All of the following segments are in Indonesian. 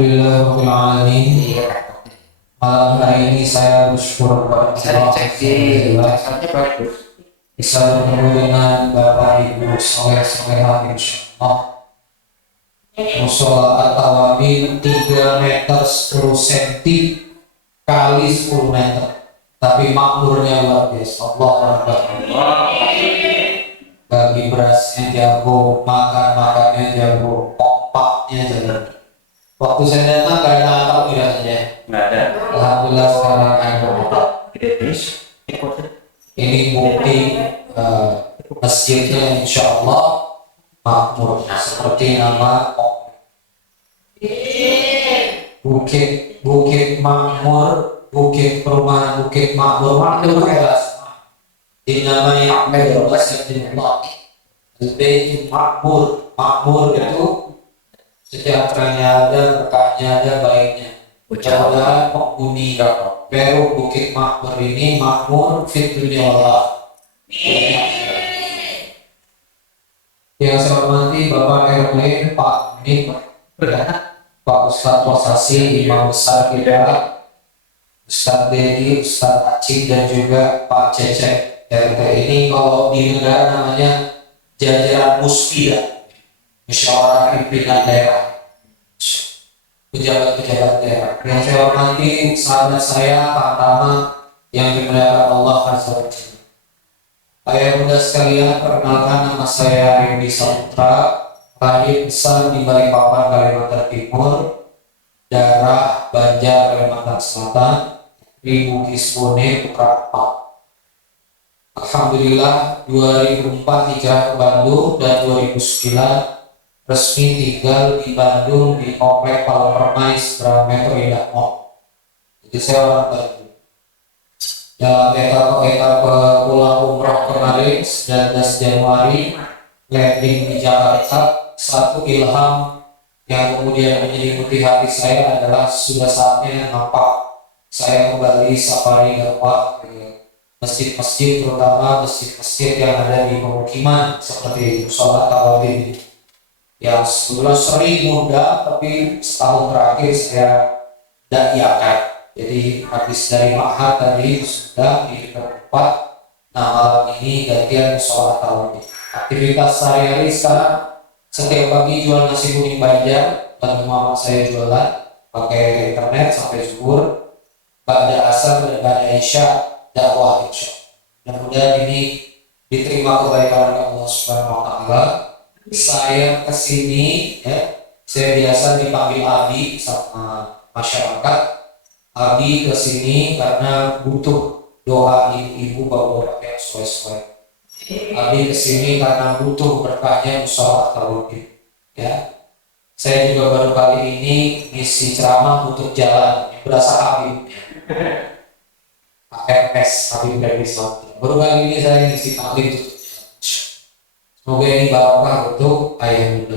Alhamdulillahirabbil alamin. Malam hari ini saya bersyukur kepada Allah bisa bertemu dengan Bapak Ibu soleh-solehah insyaallah. Musola At-Tawabil 3 meter 10 cm kali 10 meter. Tapi makmurnya luar biasa. Allah Akbar. Bagi berasnya jago, makannya jago, kompaknya jago. Waktu saya datang gak ada atap biasanya. Nggak ada. Alhamdulillah sekarang ada atap. Ini bukti masjidnya insya Allah makmur seperti nama Bukit Makmur, Bukit Perumahan Bukit Makmur, makmur kelas dinamai Abdullah Baitul Makmur. Makmur itu sejahteranya ada, berkahnya ada, baiknya. Mudah-mudahan penghuni Peru Bukit Makmur ini makmur fit dunia Allah. Yang saya hormati Bapak RW, Pak Min, Pak Ustadz Posasi, Imam Besar kita, Ustadz Dedi, Ustadz Acing, dan juga Pak Cecep. RT ini kalau di negara namanya jajaran muspida, musyawarah pimpinan daerah, pejabat-pejabat daerah. Yang saya hormati sahabat saya Pak Tama yang dimuliakan Allah Azza wa Jalla. Ayah bunda sekalian, perkenalkan nama saya Rini Saputra, lahir besar di Balikpapan, Kalimantan Timur, daerah Banjar, Kalimantan Selatan, di Bugis Bone, Pukrapa. Alhamdulillah 2004 hijrah ke Bandung dan 2009 resmi tinggal di Bandung di Komplek Palau Permais, Metro Indah Mall. Jadi saya orang Bandung. Dalam etapa pulang umroh kemarin 19 Januari landing di Jakarta, satu ilham yang kemudian menyelimuti hati saya adalah sudah saatnya nampak saya kembali safari dakwah ke masjid-masjid, terutama masjid-masjid yang ada di pemukiman seperti Musola At-Tawabil yang sebelumnya sering muda, tapi setahun terakhir saya tidak iakan. Jadi habis dari Ma'had tadi sudah di tempat. Nah malam ini gantian Musola At-Tawabil. Aktivitas sehari-hari sekarang setiap pagi jual nasi kuning Banjar, bantu mama saya jualan pakai internet sampai zuhur. Ba'da asar dan ba'da isya dakwah insya Allah. Mudah-mudahan ini diterima kebaikan oleh Allah Subhanahu wa Ta'ala. Saya kesini saya biasa dipanggil Abi sama masyarakat. Abi kesini karena butuh doa ibu-ibu bapak-bapak yang soleh-soleh. Abi kesini karena butuh berkahnya Musola At-Tawabil. Ya, saya juga baru kali ini ngisi ceramah untuk jalan berasa Habib. ARS Habib Islam. Baru kali ini saya ngisi taklim untuk semoga ini barokah untuk ayah bunda.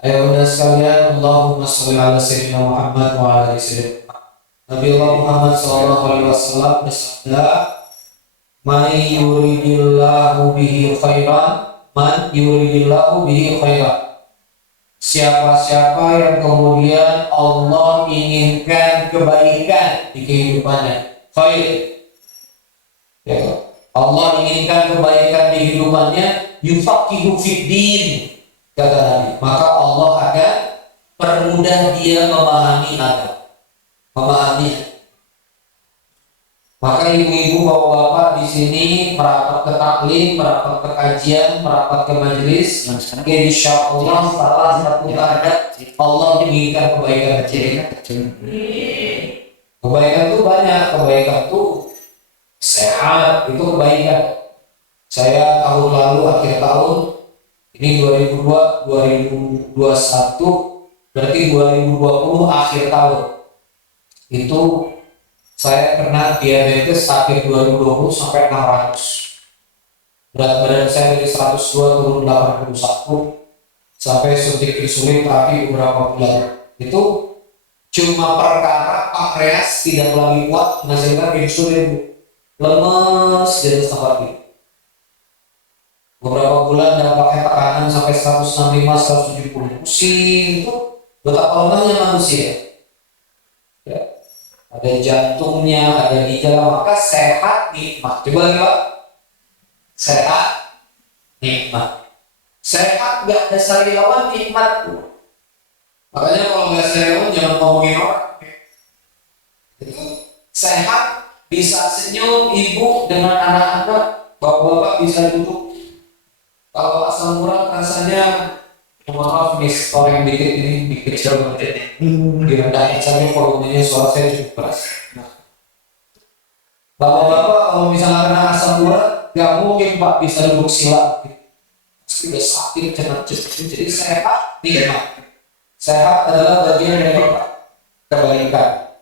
Ayah bunda sekalian, Allahumma sholli ala sayyidina Muhammad wa ala ali sayyidina Nabi Allah Muhammad sallallahu alaihi wasallam bersabda, "Man yuridillahu bihi khairan." Siapa-siapa yang kemudian Allah inginkan kebaikan di kehidupannya, khair. Ya, Allah inginkan kebaikan di kehidupannya, yufaqihu fiddin, kata Nabi. Maka Allah akan permudah dia memahami agama, memahami. Maka ibu-ibu, bapak-bapak di sini merapat ke taklim, merapat ke kajian, merapat ke majelis. Insya Allah salah satu tanda Allah menginginkan kebaikan kecil. Kebaikan itu banyak, kebaikan itu sehat, itu kebaikan. Saya tahun lalu akhir tahun ini 2021 berarti 2020 akhir tahun itu saya kena diabetes akhir 2020 sampai 600. Berat badan saya dari 102 turun 81 sampai suntik insulin terapi beberapa bulan. Itu cuma perkara pankreas tidak lagi kuat menghasilkan insulin, lemes dan tempat ini. Beberapa bulan dampaknya tekanan sampai 165, 170, pusing itu Betapa lemahnya manusia. Ya. Ada jantungnya, ada ginjal, maka sehat nikmat. Coba lagi Pak. Sehat nikmat. Sehat gak ada sariawan nikmat. Makanya kalau nggak sariawan jangan ngomongin orang. Sehat bisa senyum ibu dengan anak-anak, bapak-bapak bisa duduk. Kalau asam urat rasanya, mohon maaf nih, orang dikit ini dikecil banget ini, direndahin sampai volumenya suara saya cukup keras. Bapak-bapak kalau misalnya kena asam urat, nggak mungkin Pak bisa duduk sila. Sudah sakit, jadi sehat nikmat. Sehat adalah bagian dari kebaikan.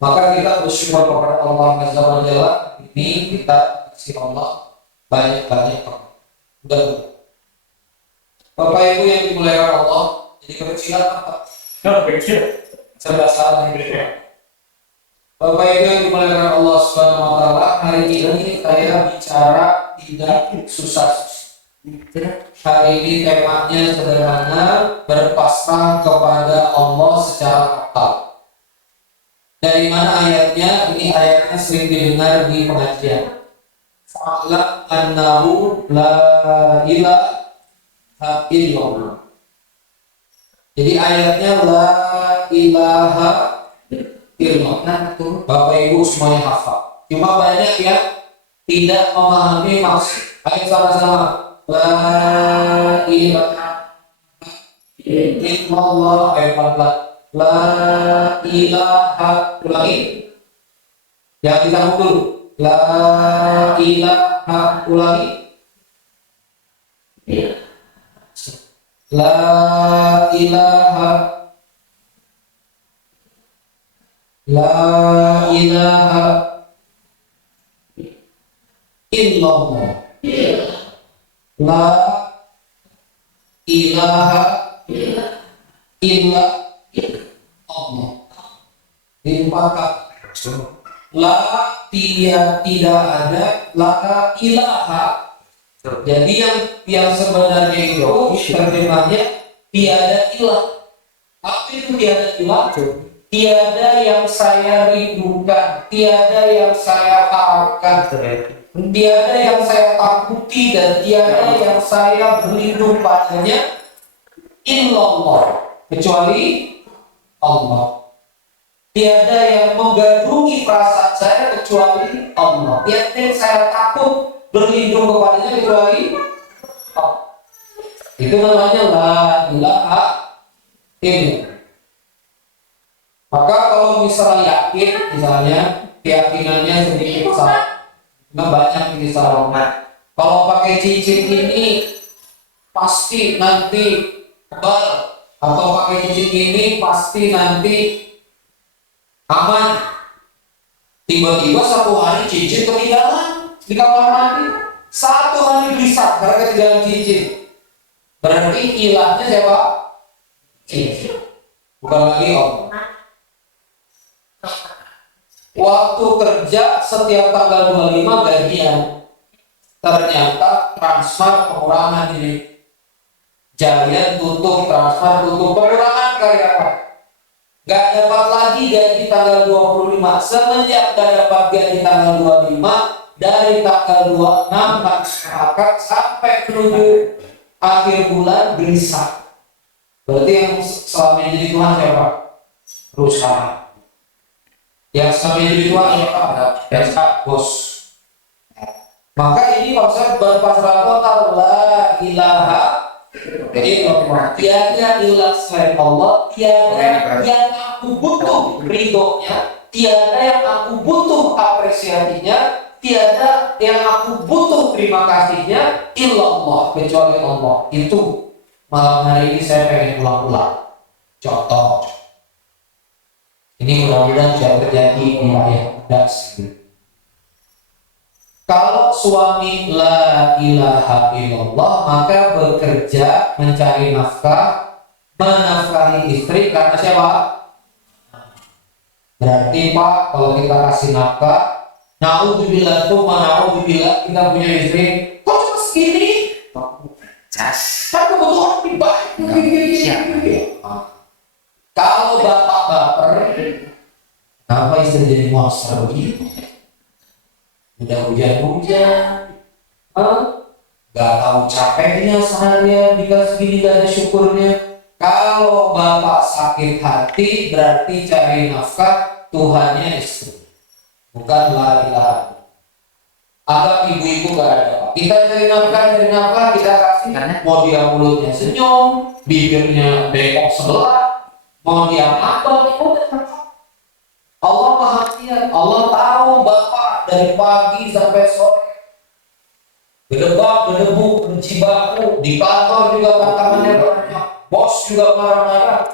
Maka kita bersyukur kepada Allah Azza wa Jalla. Ini kita kasih Allah banyak-banyak dan Bapak Ibu yang dimuliakan Allah, jadi kekecilan apa? Kecil. Serba salah ini. Bapak Ibu yang dimuliakan Allah Subhanahu wa Ta'ala, hari ini saya bicara tidak susah. Hari ini temanya sederhana, berpasrah kepada Allah secara total. Dari mana ayatnya? Ini ayatnya sering didengar di pengajian. Fa'lam annahu la ilaha illallah. Jadi ayatnya la ilaha illallah. Nah, itu Bapak Ibu semuanya hafal. Cuma banyak yang tidak memahami maksud. Ayo sama-sama. La ilaha illallah. Ayo pelan-pelan. La ilaha, ulangi. Yang kita dulu. La ilaha, ulangi. La ilaha. La ilaha illallah. La ilaha illa Allah. Diempatkan. La tidak ada, la ilaha. Jadi yang sebenarnya itu terjemahnya tiada ilah. Apa itu tiada ilah? Tiada yang saya rindukan, tiada yang saya harapkan, tiada yang saya takuti, dan tiada yang saya berlindung padanya illallah, kecuali Allah. Tiada yang menggandrungi perasaan saya kecuali Allah. Tiada yang saya takut berlindung kepadanya kecuali Allah. Itu namanya la ilaha illallah. Maka kalau misalnya yakin, misalnya keyakinannya sedikit salah, banyak ini salah. Kalau pakai cincin ini pasti nanti kebal, atau pakai cincin ini pasti nanti aman. Tiba-tiba satu hari cincin ketinggalan di kamar mandi, satu hari bisa karena ketinggalan cincin. Berarti ilahnya siapa? Cincin, bukan lagi Allah. Waktu kerja setiap tanggal 25 gajian, ternyata transfer pengurangan ini. Giant tutup, transfer tutup, pengurangan karyawan. Gak dapat lagi gaji tanggal 25. Semenjak gak dapat gaji tanggal 25, dari tanggal 26 masyarakat sampai menuju akhir bulan gelisah. Berarti yang selama ini jadi Tuhan siapa? Perusahaan. Yang selama ini jadi Tuhan siapa? Biasa bos. Maka ini konsep berpasrah total, la ilaha illallah. Tiada ilah selain Allah, tiada yang aku butuh ridhonya, tiada yang aku butuh apresiasinya, tiada yang aku butuh terima kasihnya, illallah, kecuali Allah. Itu malam hari ini saya pengen ulang-ulang. Contoh. Ini mudah-mudahan tidak terjadi di ayat das. Kalau suami la ilaha illallah, maka bekerja mencari nafkah, menafkahi istri karena siapa? Berarti Pak, kalau kita kasih nafkah, naudzubillah tuh, naudzubillah kita punya istri, kok cuma segini? Kan kebutuhan lebih banyak. Kalau bapak baper, kenapa istri jadi monster begitu? Udah hujan-hujan, gak tahu capeknya seharian dikasih gini gak ada syukurnya. Kalau bapak sakit hati berarti cari nafkah Tuhannya istri, bukan la ilaha. Agak ibu-ibu gak ada. Kita cari nafkah kita kasih. Mau dia mulutnya senyum, bibirnya bengkok sebelah, mau dia ngambek, Allah maha lihat. Allah tahu bapak dari pagi sampai sore gedebak, gedebuk, berjibaku di kantor juga tantangannya banyak, bos juga marah-marah,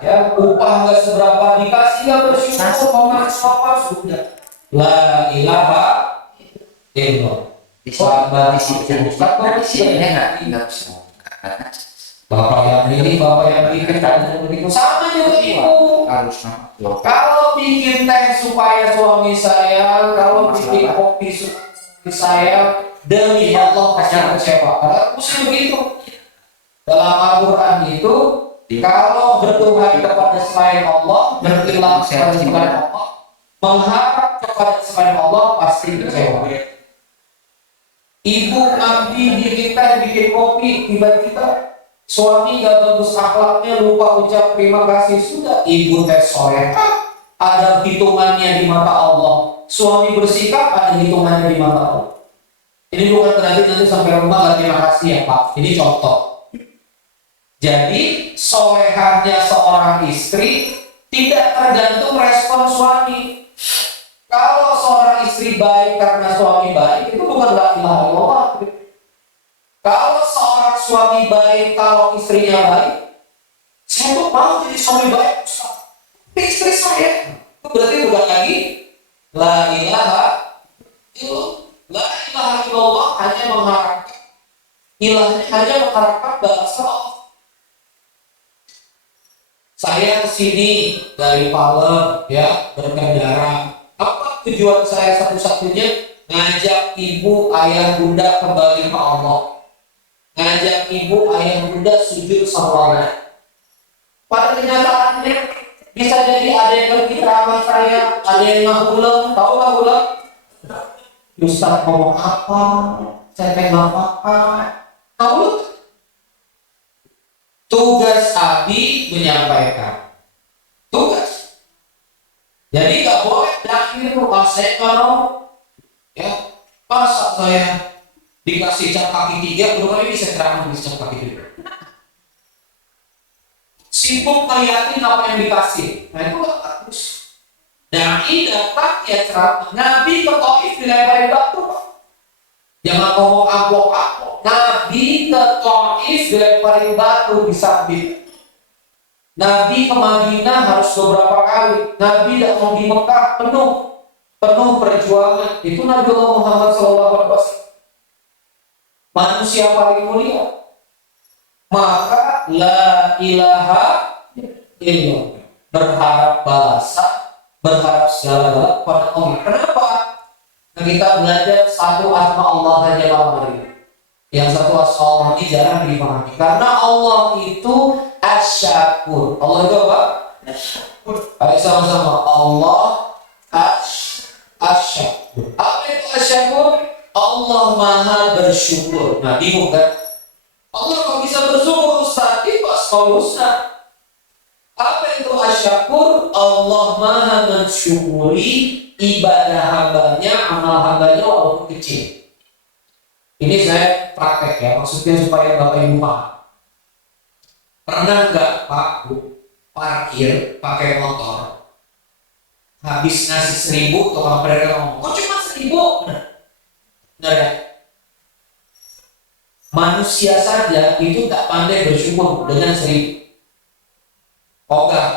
ya upah nggak seberapa dikasih nggak bersyukur, mau apa sudah. La ilaha illallah. Bapak yang ini, bapak yang bikin dan begitu sama juga ibu. Kalau bikin teh supaya suami saya, kalau bikin kopi supaya saya, demi Allah pasti kecewa. Karena mesti begitu. Dalam Al-Quran itu, kalau bertuhan kepada selain Allah, berilah kepada selain Allah, mengharap kepada selain Allah pasti kecewa. Ibu Nabi bikin teh, bikin kopi, tiba-tiba suami gak bagus akhlaknya, lupa ucap terima kasih, sudah ibu teh solehah, ada hitungannya di mata Allah. Suami bersikap, ada hitungannya di mata Allah. Ini bukan berarti nanti sampai rumah gak terima kasih ya Pak. Ini contoh. Jadi solehahnya seorang istri tidak tergantung respon suami. Kalau seorang istri baik karena suami baik, itu bukan la ilaha illallah. Kalau seorang suami baik, kalau istrinya baik, saya tuh mau jadi suami baik, istri saya. Itu berarti bukan lagi la ilaha illallah. La ilaha illallah hanya mengharapkan, ilahnya hanya mengharapkan bahasa Allah. Saya kesini dari Palem, ya, berkendara. Apa tujuan saya satu-satunya? Ngajak ibu, ayah, bunda kembali ke Allah. Ngajak ibu, ayah, bunda sujud sama Allah. Pada kenyataannya bisa jadi ada yang pergi sama saya, ada yang ngahuleng. Tahu ngahuleng? Ustaz ngomong apa? Saya pegang apa? Ngahuleng? Tugas Abi menyampaikan. Tugas. Jadi gak boleh berakhir saya kalau ya masa saya dikasih cap kaki 3, baru kali ini saya terangkan di cap kaki 2. Sibuk ngeliatin apa yang dikasih. Nah itu gak bagus. Dai datang ya ceramah. Nabi ke Taif dilemparin batu. Jangan ngomong amplop-amplop. Nabi ke Taif dilemparin batu disambit. Nabi ke Madinah harus beberapa kali. Nabi datang di Mekah penuh perjuangan. Itu Nabi Muhammad SAW. Manusia paling mulia. Maka la ilaha illallah, berharap balasan, berharap segala pada Allah. Kenapa? Nah, kita belajar satu asma Allah saja malam hari ini. Yang satu asma Allah ini jarang dipahami. Karena Allah itu asyakur. Allah itu apa? Asyakur. Ayo sama-sama. Allah asyakur. Apa itu asyakur? Allah maha bersyukur. Nah, bingung kan? Allah kok bisa bersyukur Ustaz? Itu asma Ustaz. Apa itu asyakur? Allah maha mensyukuri ibadah hambanya, amal hambanya walaupun kecil. Ini saya praktek ya, maksudnya supaya Bapak Ibu paham. Pernah nggak Pak Bu parkir pakai motor, habis ngasih 1.000, tukang parkir ngomong, kok cuma 1.000? Benar ya? Manusia saja itu tak pandai bersyukur dengan 1.000. Ogah,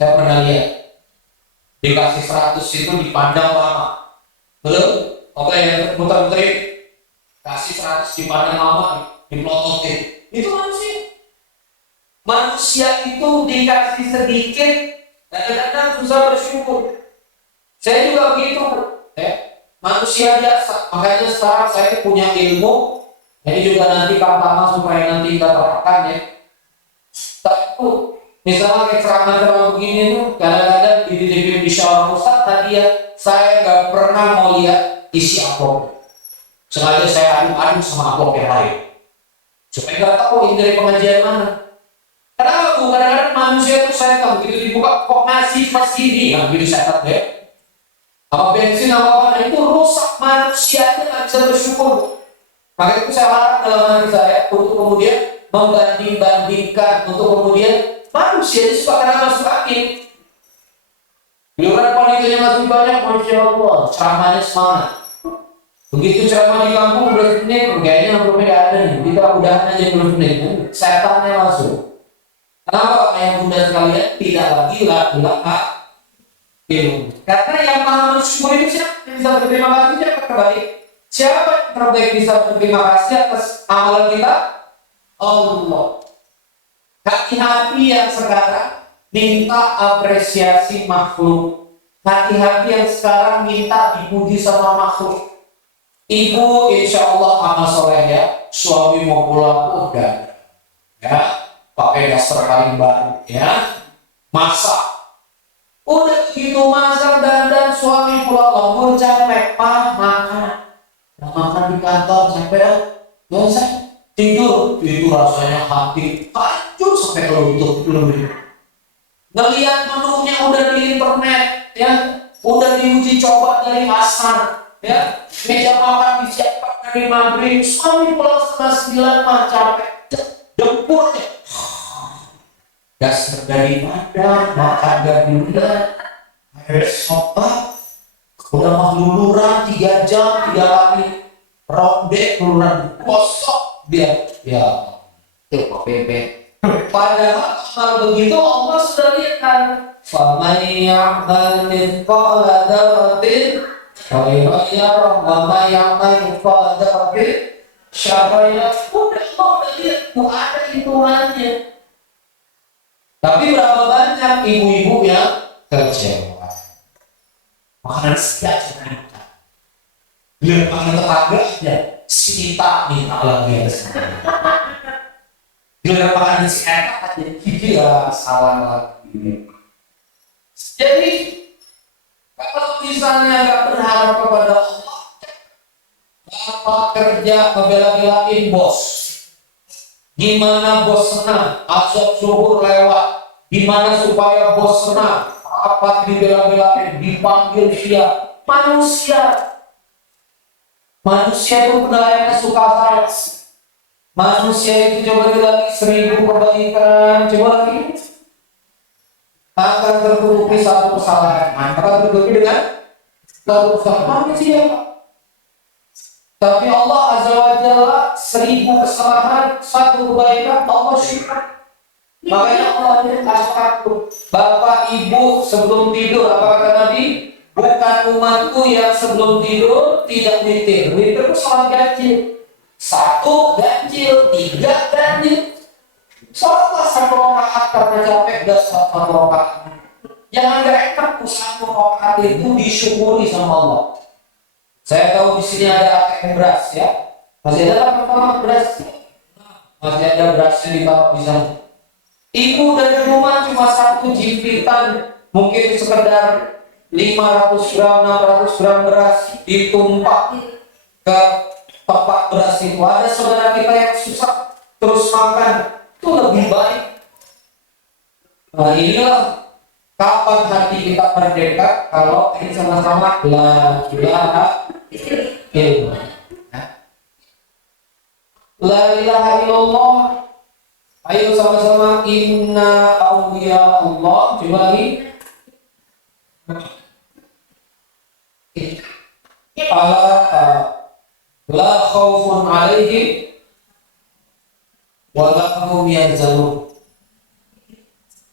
saya pernah lihat. Dikasih 100 itu dipandang lama. Belum? Oke, yang muter-muterin. Kasih 100 dipandang lama, dipelototin. Itu manusia. Manusia itu dikasih sedikit, kadang-kadang susah bersyukur. Saya juga begitu. Manusia biasa. Makanya sekarang saya punya ilmu. Ini juga nanti pertama supaya nanti kita terapkan ya. Satu, Misalnya kayak ceramah-ceramah begini tuh kadang-kadang di bisa orang ustaz tadi ya saya nggak pernah mau lihat isi amplop. Sengaja saya adu-adu sama amplop yang lain supaya nggak tahu ini dari pengajian mana. Kenapa bu? Kadang-kadang manusia itu saya tahu begitu dibuka kok ngasih pas ini yang gitu saya tahu ya. Apa bensin apa itu rusak manusianya nggak bisa bersyukur. Maka itu saya larang dalam hati saya untuk kemudian membanding-bandingkan untuk kemudian manusia itu suka karena masuk angin. Giliran panitianya masih banyak, masya Allah, ceramahnya semangat. Begitu ceramah di kampung 12 menit, kayaknya belum ada nih. Kita udahan aja 12 menit, setannya masuk. Kenapa ayah bunda sekalian tidak lagi laki-laki ilmu? Karena yang maha bersyukur itu siapa yang bisa berterima kasih siapa terbaik? Siapa yang terbaik bisa berterima kasih atas amalan kita? Allah. Hati-hati yang sekarang minta apresiasi makhluk. Hati-hati yang sekarang minta dipuji sama makhluk. Ibu insya Allah amal soleh ya, suami mau pulang udah ya, pakai daster paling baru ya, masak. Udah begitu masak dan suami pulang lembur capek, makan di kantor capek ya, biasa tidur rasanya hati hancur sampai ke lutut belum. Ngelihat menunya udah di internet ya, udah diuji coba dari asar ya, meja makan disiapkan dari maghrib, suami pulang setengah 9 mah capek, dempurnya gas dari mana, makan dari mana, air sopa, udah mah luluran 3 jam 3 kali, ronde luluran kosong dia, ya itu bebek. Padahal kalau begitu Allah sudah lihat kan, faman ya'mal mithqala dzarratin khairan yarah wa man ya'mal mithqala dzarratin syarran yarah. Udah Allah lihat, ada hitungannya. Tapi berapa banyak ibu-ibu yang kecewa? Makanan siap jangan makan. Biar makanan tetangga ya, si minta lagi ya. Giliran makanan si enak aja, gila salah lagi. Jadi kalau misalnya nggak berharap kepada Allah, bapak kerja ngebela-belain bos, gimana bos senang? Azab suhur lewat, gimana supaya bos senang? Apa dibela-belain, dipanggil dia manusia itu pendayanya suka salah. Manusia itu coba lagi 1000 kebaikan, coba lagi akan tertutupi satu kesalahan, akan tertutupi dengan satu kesalahan manusia. Tapi Allah Azza wa Jalla 1000 kesalahan, satu kebaikan, Allah syukur. Makanya Allah kasih bapak ibu sebelum tidur, apa kata Nabi? Bukan umatku yang sebelum tidur tidak witir. Witir itu salat ganjil. 1 ganjil, 3 ganjil. Sholatlah 1 rakaat karena capek, udah 1 rakaat. Jangan gak enak 1 rakaat itu disyukuri sama Allah. Saya tahu di sini ada ATM beras ya. Masih ada kan pertama beras? Masih ada berasnya di bawah di sana. Ibu dari rumah cuma 1 jimpitan, mungkin sekedar 500 gram, 600 gram beras ditumpah ke tempat beras itu. Ada saudara kita yang susah terus makan, itu lebih baik. Nah inilah kapan hati kita merdeka kalau ini sama-sama la ilaha illallah. La ilaha illallah. Ayo sama-sama inna awliya Allah. Coba lagi. La khawfun alaihim wa la hum yahzanun.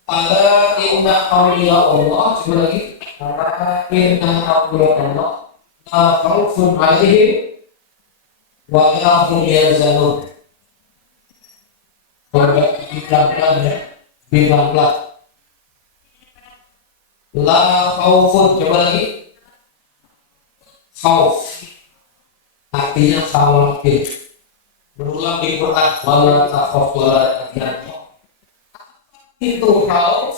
Ala inna awliya Allah. Coba lagi. Inna awliya Allah la khawfun alaihim wa la hum yahzanun. Pelan-pelan ya, pelan-pelan. La khaufun, coba lagi. Khauf artinya khawatir. Berulang di Quran, wala takhaf wala tahzan. itu khauf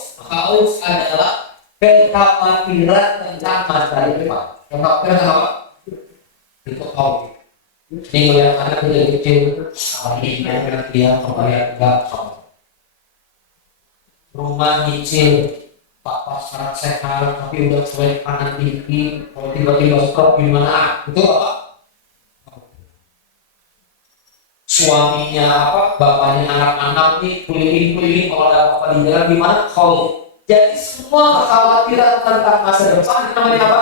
adalah kekhawatiran tentang masa depan. Kekhawatiran apa? Itu khauf. Jadi kalau yang anak kecil, dia kebayang enggak rumah nyicil, papa sekarang sehat, tapi udah selain kanan tinggi, kalau tiba-tiba stroke gimana? Itu apa? Suaminya apa? Bapaknya anak-anak nih keliling-keliling kalau ada apa di jalan gimana? Khauf. Jadi semua kekhawatiran tentang masa depan namanya apa?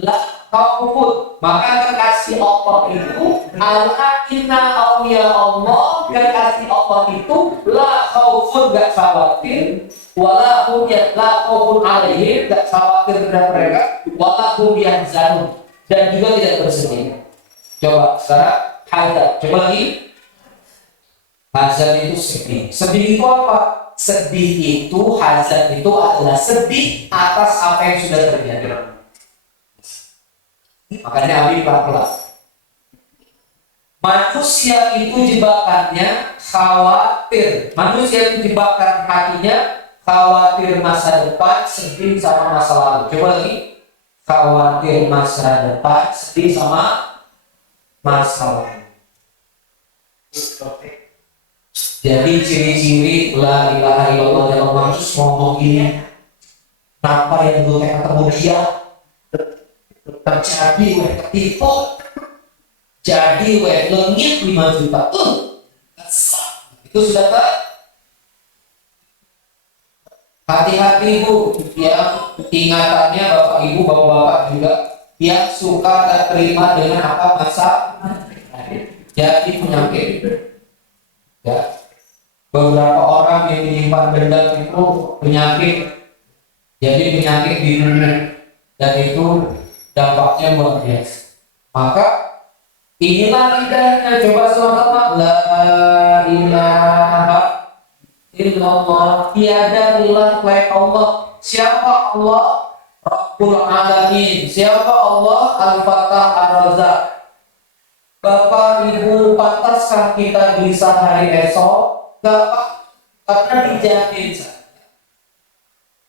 La khaufun. Maka kekasih Allah itu ala inna awliya Allah, kekasih Allah itu la khaufun, gak khawatir, wala hum la khaufun alaihim, gak khawatir terhadap mereka, wala hum yahzanun, dan juga tidak bersedih. Coba sekarang hazan, coba lagi. Hazan itu sedih. Sedih itu apa? Sedih itu, hazan itu adalah sedih atas apa yang sudah terjadi. Makanya Abi pelan-pelan. Manusia itu jebakannya khawatir. Manusia itu jebakan hatinya khawatir masa depan, sedih sama masa lalu. Coba lagi. Khawatir masa depan, sedih sama masa lalu. Jadi ciri-ciri la ilaha illallah dalam manusia ngomong gini. Kenapa yang dulu ketemu dia? Terjadi ketipu, jadi lengit 5 juta itu sudah tak. Hati-hati ibu yang ingatannya bapak ibu bapak-bapak juga yang suka tak terima dengan apa masa jadi penyakit ya. Beberapa orang yang menyimpan dendam itu penyakit, jadi penyakit di dunia, dan itu dampaknya luar biasa. Maka inilah indahnya, coba sama-sama la ilaha illallah, tiada ilah selain Allah. Siapa Allah? Rabbul Alamin. Siapa Allah? Al-Fatah Ar-Razzaq. Bapak Ibu, pantaskah kita bisa hari esok? Gak, karena dijamin saja.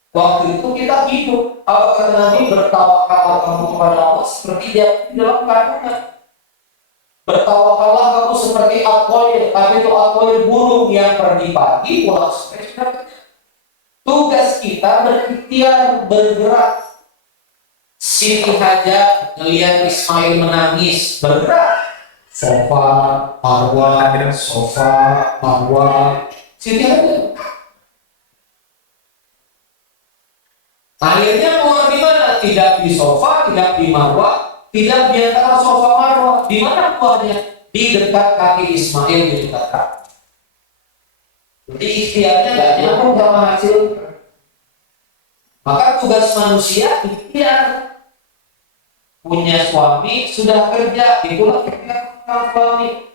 Waktu itu kita hidup, apa kata Nabi, bertawakallah kamu kepada Allah seperti dia di dalam kandungan. Bertawakallah kamu seperti at-thair, tapi itu at-thair burung yang pergi pagi pulang sore. Tugas kita berikhtiar bergerak. Siti Haja ngelihat Ismail menangis, bergerak. Sofa, marwah, Siti Haja. Akhirnya keluar di mana? Tidak di sofa, tidak di marwah, tidak di antara sofa marwah. Di mana keluarnya? Di dekat kaki Ismail, di dekat kaki. Jadi ikhtiarnya nggak nyambung sama hasil. Maka tugas manusia ikhtiar. Punya suami sudah kerja, itulah ikhtiar suami.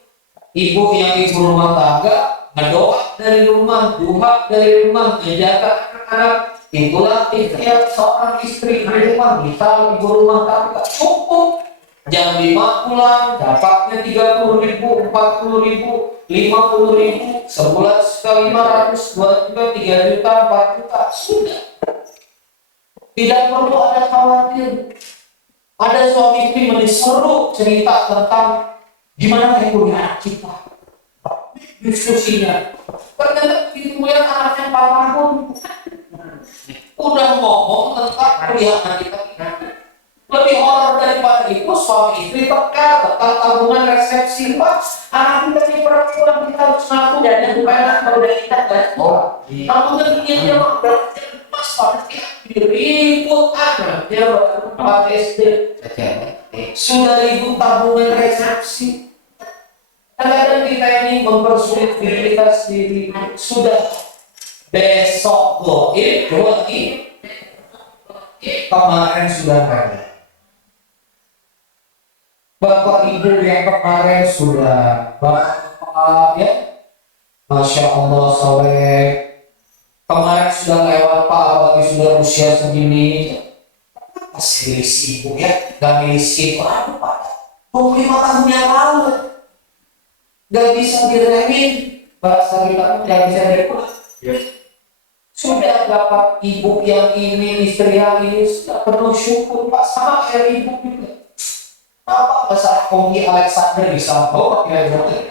Ibu yang ibu rumah tangga ngedoa dari rumah, duha dari rumah, menjaga anak-anak. Itulah ikhtiar seorang istri di rumah. Misal ibu rumah tangga cukup jam 5 pulang, dapatnya 30.000, 40.000, 50.000, sebulan sekali 500, 2 juta, 3 juta, 4 juta, sudah. Tidak perlu ada khawatir. Ada suami istri seru cerita tentang gimana kuliah kita, diskusinya. Ternyata itu yang anaknya 4 tahun udah ngomong tentang kuliah kita. Lebih horor daripada itu, suami istri tentang tabungan resepsi. Pak, anak kita ini perempuan, kita harus ngaku dan supaya anak baru kita kan. Tabungan dia mah mas pasti ribut anak dia baru 4 SD. Sudah ribut tabungan resepsi. Kadang-kadang kita ini mempersulit diri kita sendiri. Sudah besok goib, kemarin sudah ada. Bapak Ibu yang kemarin sudah bapak ya, Masya Allah soleh, kemarin sudah lewat Pak, apalagi sudah usia segini, masih milih ibu ya, gak milih ibu, aduh Pak, 25 tahun yang lalu, gak bisa diremin, bahasa kita gak bisa direpot. Sudah dapat ibu yang ini, istri yang ini, sudah penuh syukur. Pak, sama kayak ibu juga. Apa masalah Kogi Alexander bisa bawa pakai motor?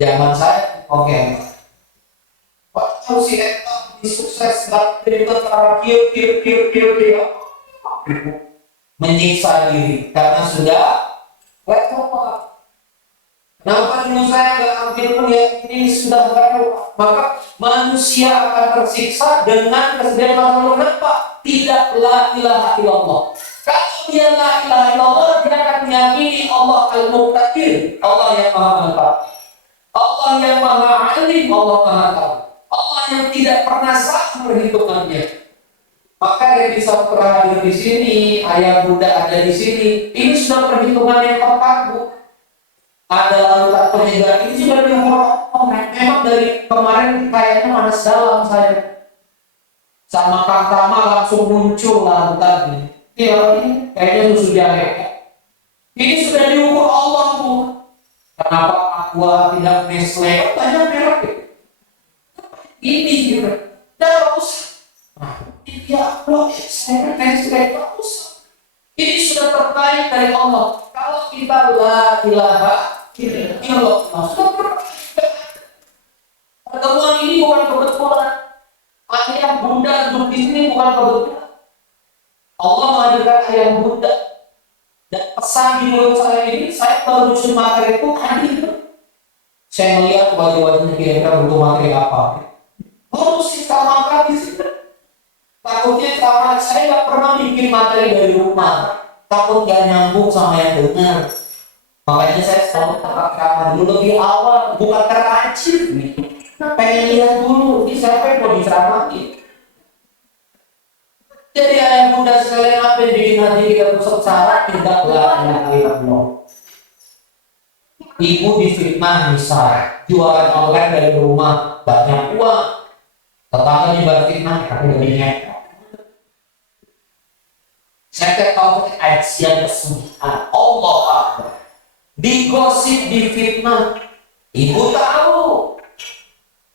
Zaman saya, oke. Waktu si Eta sukses dari cara kir, menyiksa diri karena sudah lewat. Kenapa dulu saya nggak ambil kuliah ini sudah lewat? Maka manusia akan tersiksa dengan kesedihan masalah. Kenapa? Tidak la ilaha illallah. Kalau dia la ilaha illallah, dia akan meyakini Allah al-Muqtadir, Allah yang maha mengetahui, Allah yang maha alim, Allah maha tahu, Allah yang tidak pernah salah perhitungannya. Maka yang bisa hadir di sini, ayah bunda ada di sini, ini sudah perhitungan yang tepat, Bu. Ada lalutan penyegar ini sudah diumur. Memang dari kemarin kayaknya manas dalam saya. Sama Kang Tama langsung muncul lalutan ini. Ini kayaknya susu jahe. Ini sudah diukur Allah, Bu. Kenapa Aqua tidak Nestle? Banyak merek. Ini gitu. Terus, ya Allah, saya Nestle terus. Ini sudah terkait dari Allah. Kalau kita la ilaha illallah, pertemuan ini bukan kebetulan. Ayah bunda duduk di sini bukan kebetulan. Allah menghadirkan ayah bunda. Dan pesan di mulut saya ini, saya baru nyusun materi itu hadir. Saya melihat wajah-wajahnya kira-kira butuh materi apa. Harus kita makan di sini. Takutnya karena saya nggak pernah bikin materi dari rumah. Takut gak nyambung sama yang dengar. Makanya saya selalu pakai dulu lebih awal, bukan terajib nih. Pengen lihat dulu, ini siapa yang mau diceramahin. Jadi ayah bunda sekalian, apa yang bikin hati kita sengsara? Tidak Allah. Ibu difitnah misal, jualan online dari rumah, banyak uang. Tetangga difitnah, tapi lebihnya. Saya tahu kajian kesulitan Allah Akbar. Digosip, difitnah, ibu tahu,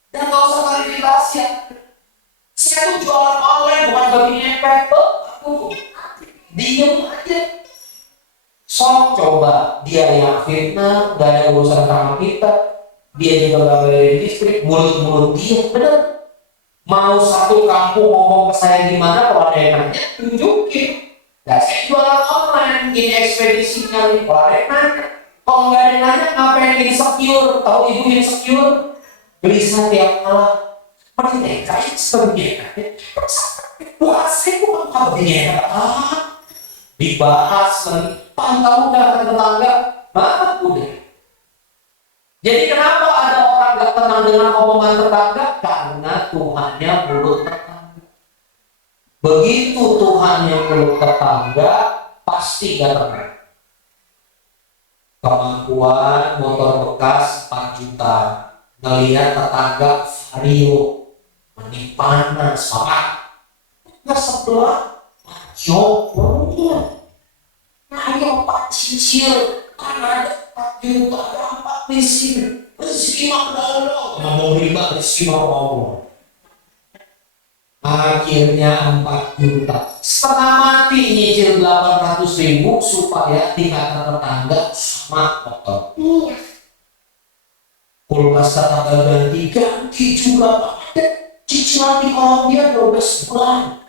dan gak usah klarifikasi. Saya tuh jualan online bukan babi ngepet, aku diem aja. Sok coba dia yang fitnah, gak ada urusan sama kita, dia juga gak dari listrik, mulut-mulut dia, bener. Mau satu kampung ngomong ke saya gimana, kalau ada yang nanya, tunjukin. Nah, saya jualan online, ini ekspedisinya, kalau ada yang nanya. Kalau nggak ada yang nanya, ngapain insecure? Tahu ibu insecure? Gelisah tiap malam. Merdeka, sebagainya. Puasa itu apa begini? Dibahas lagi. Pantau nggak ke tetangga? Mana udah. Jadi kenapa ada orang nggak tenang dengan omongan tetangga? Karena Tuhannya mulut tetangga. Begitu Tuhannya mulut tetangga, pasti gak tenang. Kemampuan motor bekas 4 juta, ngelihat tetangga Vario, mending panas, apa? Nggak sebelah, ayo Pak cicil, kan ada 4 juta, dapat di sini, rezeki Allah, ngomong riba rezeki Allah. Akhirnya 4 juta, setengah mati nyicil 800.000 supaya tingkatan tetangga sama motor. Kulkas tetangga ganti juga Pak. Cicilan di Kolombia 12 bulan.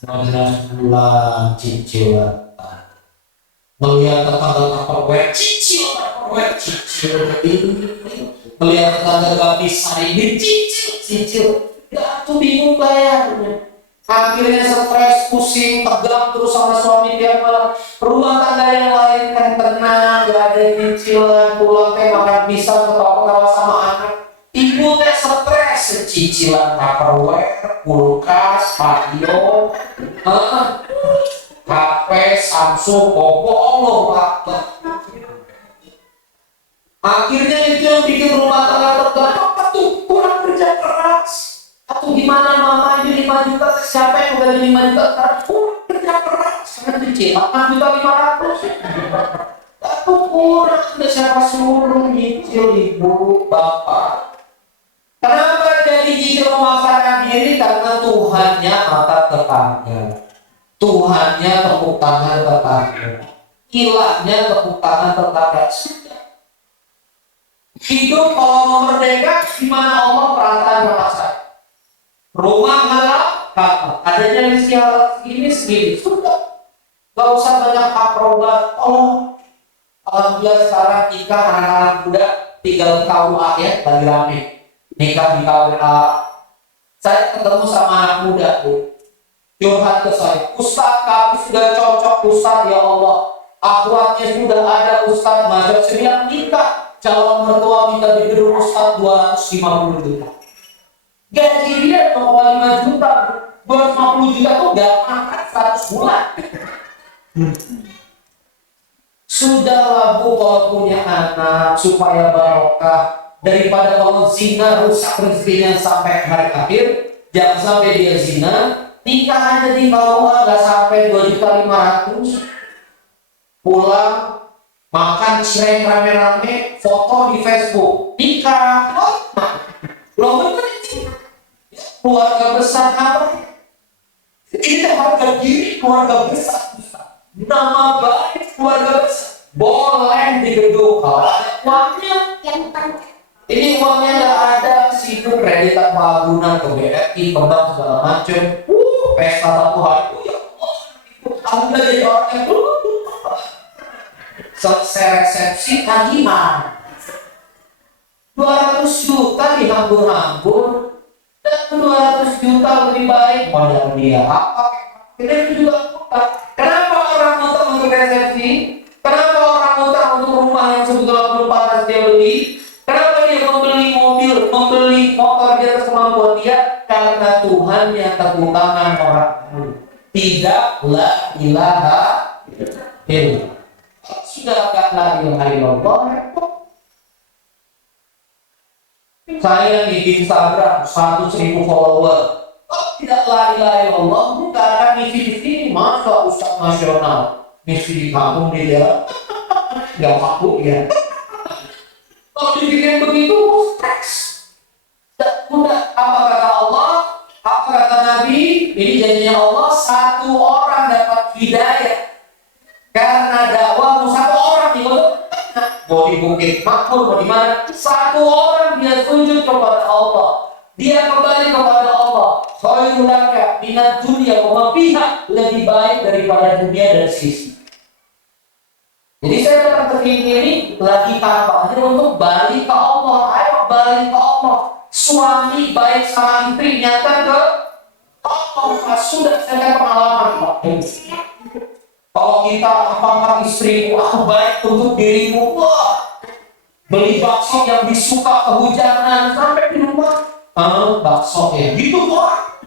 12 bulan cicilan. Melihat tetangga Tupperware, cicil. Melihat tetangga ganti sari, cicil. Ya tuh bingung bayarnya. Akhirnya stres, pusing, tegang terus sama suami tiap malam. Rumah tangga yang lain kan tenang, gak ada cicilan, pulang teh makan pisang, ketawa-ketawa sama anak. Ibu teh stres, cicilan Tupperware, kulkas, radio, HP, Samsung, Oppo, Allah Akbar. Akhirnya itu yang bikin rumah tangga tegang. Apa tuh? Kurang kerja keras. Atau gimana mama ini 5 juta, siapa yang udah 5 juta? Kerja keras, karena cicilan 8 juta 500. Aku kurang, ada siapa suruh nyicil ibu, bapak. Kenapa jadi Cicil memaksakan diri karena Tuhannya mata tetangga, Tuhannya tepuk tangan tetangga, ilahnya tepuk tangan tetangga. Sudah. Hidup kalau mau merdeka, gimana Allah perasaan sama saya? Rumah halal, halal. Adanya rezeki halal segini. Sudah. Gak usah banyak akrobat. Oh, alhamdulillah sekarang nikah anak-anak muda tinggal KUA ya, lagi rame. Nikah di KUA. Saya ketemu sama anak muda tuh. Curhat ke saya, Ustaz kami sudah cocok Ustaz, ya Allah. Akhwatnya sudah ada Ustaz, mazhab sembilan nikah. Calon mertua minta di gedung Ustaz 250 juta. Gaji dia 2,5 juta. 250 juta tuh gak makan 100 bulan. Sudahlah Bu, kalau punya anak supaya barokah, daripada kalau zina rusak rezekinya sampai hari akhir, jangan sampai dia zina, nikah aja di bawah gak sampai 2.500.000, pulang makan cireng rame-rame, foto di Facebook, nikah, lo bener ini keluarga besar apa? Ini harga diri keluarga besar. Nama baik keluarga besar boleh digedung kalau ada uangnya. Ini uangnya nggak ada, situ kreditan pagunan ke BRI, kembang segala macam. Pesta satu hari, ya Allah, jadi orang yang selesai resepsi kan gimana? 200 juta dihambur-hambur, dan 200 juta lebih baik modal dia apa? Kita itu juga utang. Kenapa orang utang untuk resepsi? Kenapa orang utang untuk rumah yang sebetulnya belum pantas dia beli? Kenapa dia membeli mobil, membeli motor di atas kemampuan dia? Karena Tuhan yang tepuk tangan orang lain. Tidak la ilaha illallah. Sudah gak la ilaha illallah. Saya di Instagram 100.000 follower. Tidak la ilaha illallah, bukan akan ngisi di sini. Masa Ustaz nasional ngisi di kampung di daerah nggak mampu ya. Kalau dibikin begitu, stres. Udah, apa kata Allah? Apa kata Nabi? Ini janjinya Allah, satu orang dapat hidayah karena dakwah satu orang di mau di Bukit Makmur, mau di mana? Satu orang dia sujud kepada Allah, dia kembali kepada Allah. Khairul laka minad dunya wa ma fiha, lebih baik daripada dunia dan sisi. Jadi saya datang ke sini ini lagi kampanye untuk balik ke Allah. Ayo balik ke Allah. Suami baik sama istri nyata ke Allah. Sudah saya pengalaman Pak. Kalau kita apa istrimu, aku baik untuk dirimu. Wah, beli bakso yang disuka kehujanan sampai di rumah. Bakso ya gitu kok.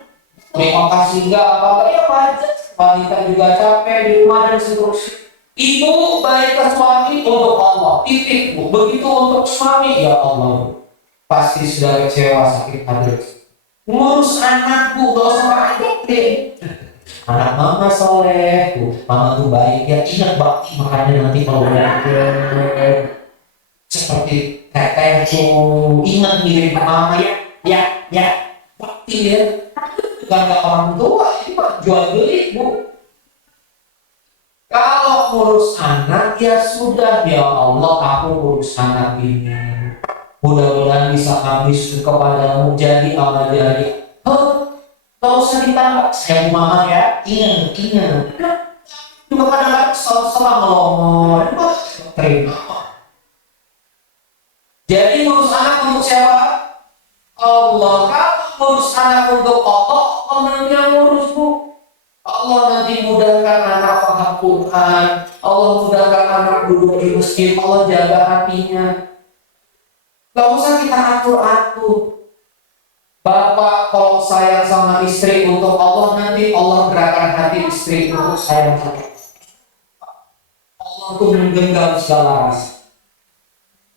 Terima kasih enggak apa-apa ya wajar. Wanita juga capek di rumah dan seterusnya. Ibu baik ke suami untuk Allah, titik Bu. Begitu untuk suami, ya Allah, pasti sudah kecewa, sakit hati. Ngurus anak Bu, gak usah pakai anak mama soleh, Bu. Mama tuh baik ya, ingat bakti makanya nanti kalau udah seperti teteh tuh, ingat mirip mama ya, bakti ya. Bukan orang tua, ini mah jual beli Bu. Kalau ngurus anak, ya sudah, ya Allah, aku ngurus anak ini. Mudah-mudahan bisa habis kepadamu, jadi amal jadi. Gak usah ditambah, saya mama ya, ingat. Juga kadang-kadang salah ngomong, terima. Jadi ngurus anak untuk siapa? Allah. Kalau ngurus anak untuk Allah, Allah yang ngurus Bu. Allah nanti mudahkan anak paham Quran, Allah mudahkan anak duduk di masjid, Allah jaga hatinya. Gak usah kita atur-atur. Bapak kalau sayang sama istri untuk Allah, nanti Allah gerakan hati istri untuk sayang sama Allah tuh menggenggam segala rasa.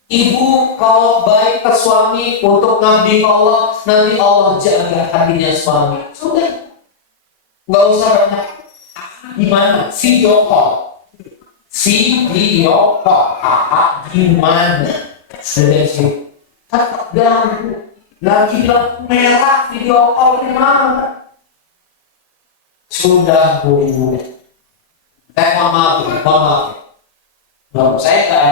Ibu kalau baik ke suami untuk ngabdi Allah, nanti Allah jaga hatinya suami. Sudah. Nggak usah banyak gimana video call gimana sudah sih tetap ganggu. lagi bilang merah video call gimana? Sudah Bu. Mama. Saya nggak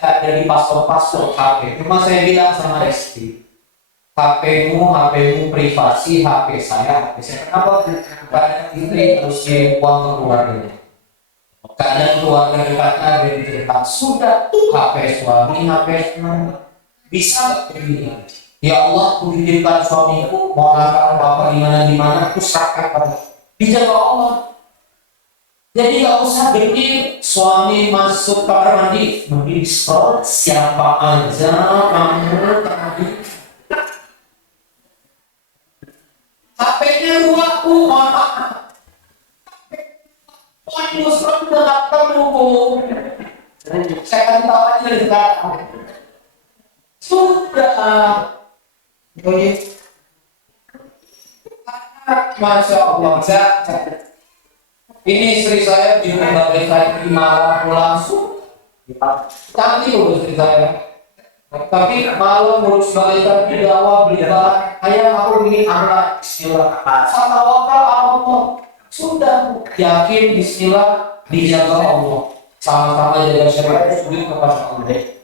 ada di password HP. Cuma saya bilang sama Resti, HP-mu privasi, HP saya. Kenapa? Karena istri harus kirim uang ke keluarga. Karena keluarga dekatnya ada yang cerita, sudah HP suami, HP suami. Bisa nggak begini? Ya Allah, kutitipkan suamiku, mau langkah bapak di mana, aku serahkan pada dijaga Allah. Jadi nggak usah genit, suami masuk kamar mandi, scroll siapa aja kamu tadi. HP-nya aku, mohon maaf. Ini scroll udah nggak perlu. Saya akan tahu aja dari sekarang. Sudah. Masya Allah, ini istri saya di berbagai kali malam langsung cantik loh istri saya, tapi malam ngurus bagai di Jawa beli barang ayam aku ingin anak Bismillah tawakal Allah, sudah yakin Bismillah dijaga Allah, sama-sama jaga syariat sujud kepada Allah.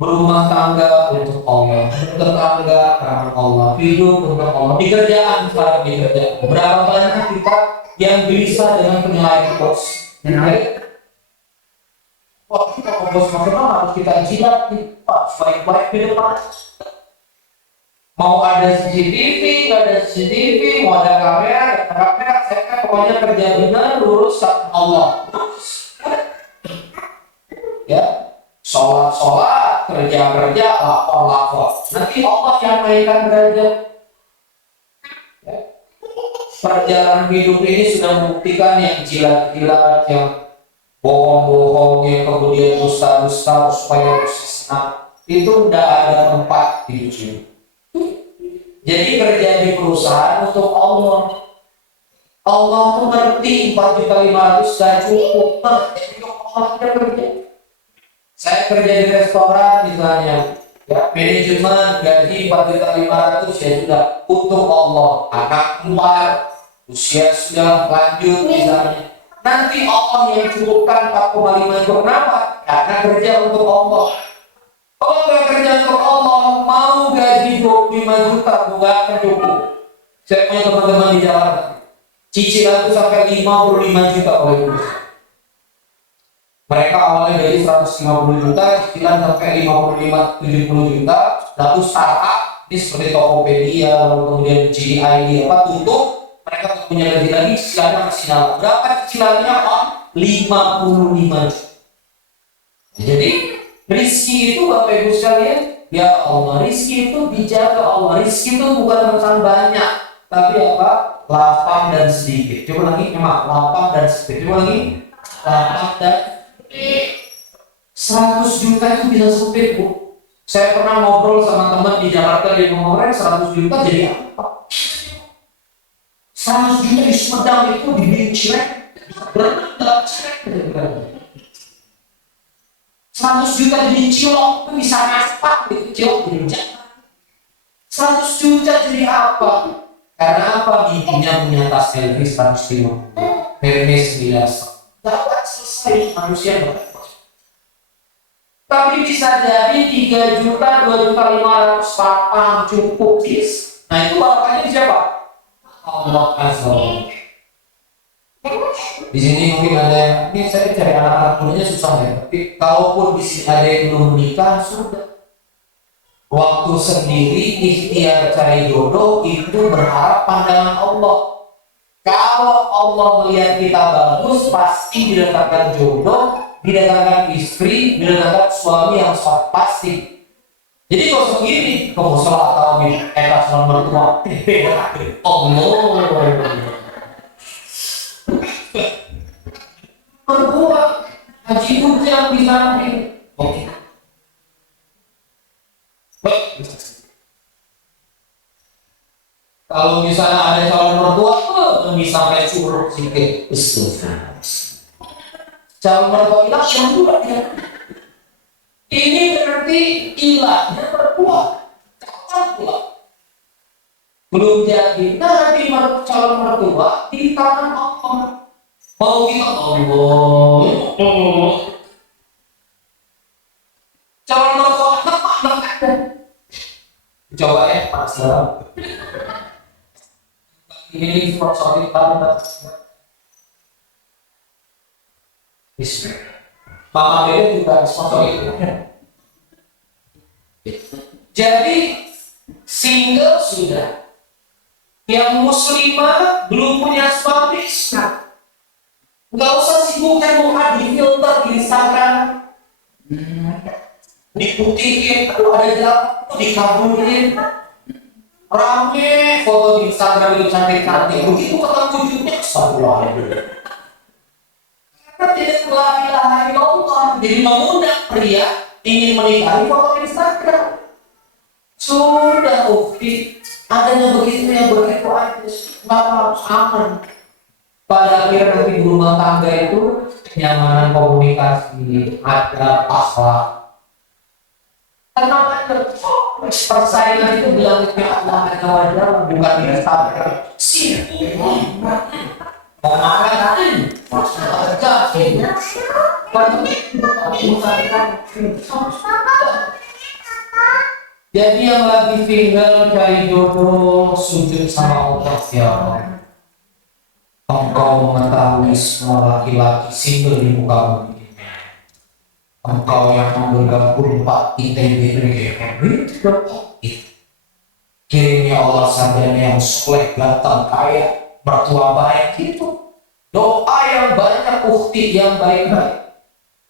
Berumah tangga untuk Allah, bertetangga karena Allah, hidup untuk Allah. Di kerjaan sekarang di kerjaan, berapa banyak kita yang bisa dengan penilaian bos? Wah, kita bos macam harus kita jilat nih, Pak, baik-baik di depan. Mau ada CCTV, nggak ada CCTV, mau ada kamera, saya kan pokoknya kerja benar, lurus sama Allah. Ya. Sholat, kerja, lapor. Nanti Allah yang naikkan derajat. Ya. Perjalanan hidup ini sudah membuktikan yang jilat-jilat, yang bohong-bohong, yang kemudian dusta-dusta supaya senang. Itu tidak ada tempat di sini. Jadi kerja di perusahaan untuk Allah. Allah tuh ngerti 4.500.000 sudah cukup. Untuk Allah kita kerja. Saya kerja di restoran misalnya, ya manajemen gaji 4.500.000 ya sudah untuk Allah. Anak keluar, usia sudah lanjut misalnya. Nanti Allah yang cukupkan 4,5 juta. Kenapa? Karena kerja untuk Allah. Kalau nggak kerja untuk Allah, mau gaji 25 juta nggak akan cukup. Saya punya teman-teman di Jakarta, cicilan itu sampai 55 juta kalau itu. Mereka awalnya dari 150 juta, cicilan sampai 55-70 juta, lalu startup, ini seperti Tokopedia, lalu kemudian GID, tutup, mereka punya gaji lagi, cicilannya masih nyala. Berapa cicilannya? 55 juta. Jadi, rizki itu Bapak Ibu sekalian, ya Allah, rizki itu dijaga Allah, rizki itu bukan tentang banyak, tapi apa? Lapang dan sedikit. Coba lagi, memang lapang dan sedikit. Coba lagi, lapang dan 100 juta itu bisa sempit, Bu. Saya pernah ngobrol sama teman di Jakarta, dia ngomongin 100 juta jadi apa? 100 juta di Sumedang itu dibeli cirek, berenang cirek. 100 juta jadi cilok itu bisa ngaspak gitu, cilok jadi jangan. 100 juta jadi apa? Karena apa? Bibinya punya tas Hermes 150, Hermes biasa. Dapat selesai manusia berapa? Tapi bisa jadi 3 juta, 2.500.000 papang cukup bis. Nah itu bapaknya siapa? Allah Azza. Di sini mungkin ada yang, ini saya cari anak-anak mudanya susah ya. Tapi kalaupun di sini ada yang belum menikah, sudah. Waktu sendiri ikhtiar cari jodoh itu berharap pandangan Allah. Kalau Allah melihat kita bagus, pasti didatangkan jodoh, didatangkan istri, didatangkan suami yang sangat pasti. Jadi kalau segini, kamu salah atau etas nomor tua, Allah. Mertua, haji ujang di samping. Kalau misalnya ada calon mertua, bisa sampai curug sedikit. Calon mertua hilang, yang juga dia. Ini berarti ilahnya berbuah. Kapan pula? Belum jadi. Nanti calon mertua di tangan Allah. Mau kita Allah. Calon mertua anak ada. Coba ya, Mas. Ini sponsor kita. Bismillah. Mama Dede juga sponsor itu. Jadi single sudah, yang muslimah belum punya suami, nggak usah sibuk buka di filter di Instagram, diputihin, kalau ada jalan dikabulin, rame foto di Instagram itu cantik-cantik, begitu ketemu wujudnya astagfirullahaladzim. Karena tidak la ilaha illallah, jadi mengundang pria ingin menikahi foto Instagram. Sudah ukti, adanya begitu ya begitu aja, nggak harus aman. Pada akhirnya nanti rumah tangga itu kenyamanan komunikasi, ada akhlak. Tenang aja, persaingan itu bilangnya Allah Azza wa Jalla, bukan Instagram. Sibuk. Mau makan, kerja, jadi yang lagi tinggal cari jodoh, sujud sama Allah ya Allah. Engkau mengetahui semua laki-laki single di muka bumi ini. Engkau yang menggenggam 4 ITB kirimnya Allah sarjana yang soleh, ganteng, kaya, mertua baik itu. Doa yang banyak, ukti yang baik-baik.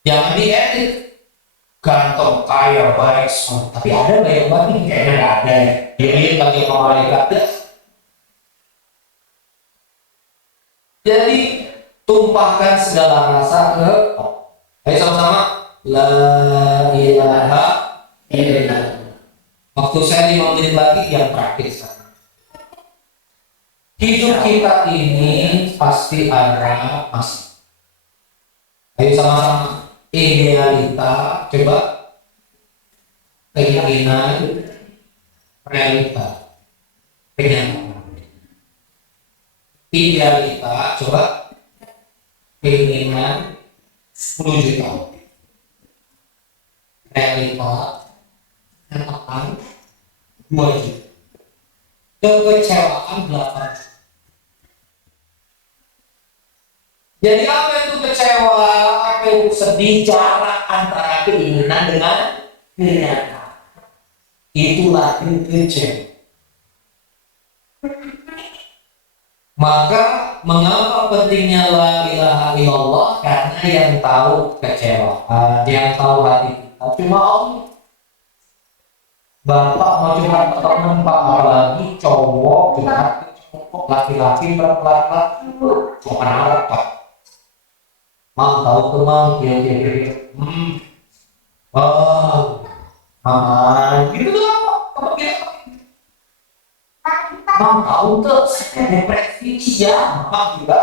Jangan diedit. Ganteng, kaya, baik, semua. Tapi ada nggak yang baik? Kayaknya nggak ada ya. Dilihat lagi sama malaikat. Jadi tumpahkan segala rasa ke Allah. Ayo sama-sama. La ilaha illallah. Waktu saya 5 menit lagi yang praktis. Hidup kita ini pasti ada masalah. Ayo sama-sama. Idealita, coba keinginan, realita, kenyataan. Idealita, coba keinginan 10 juta, realita, kenyataan 2 juta, kekecewaan 8 juta. Jadi apa itu kecewa, apa itu sedih, jarak antara keinginan dengan kenyataan. Itulah kecewa. Maka mengapa pentingnya la ilaha illallah? Karena yang tahu kecewa, yang tahu hati kita cuma Allah. Bapak mau curhat ke teman, Pak, apalagi cowok curhat ke cowok, laki-laki berlaki-laki, cuma apa Pak? Mang tahu tuh mang, kira-kira, aman, gitu tuh apa kira? Mang tahu tuh, saya depresi, ya, mang juga,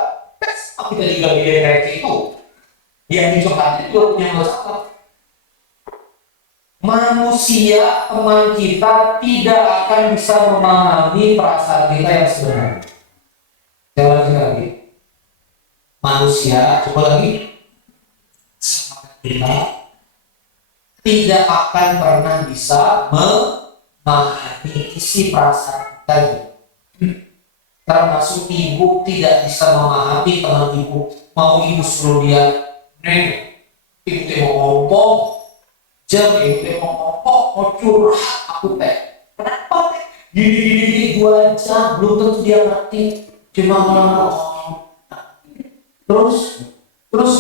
kita juga di depresi itu, yang dicurhatin juga punya masalah. Manusia, teman kita tidak akan bisa memahami perasaan kita yang sebenarnya. Coba lagi. Manusia, coba lagi. Kita tidak akan pernah bisa memahami isi perasaan kita. Termasuk ibu tidak bisa memahami teman ibu. Mau ibu suruh dia, neng, ibu mau ngomong, jam ibu mau ngomong, mau curhat, aku teh. Kenapa teh? Gini 2 jam belum tentu dia ngerti. Cuma ngomong. Terus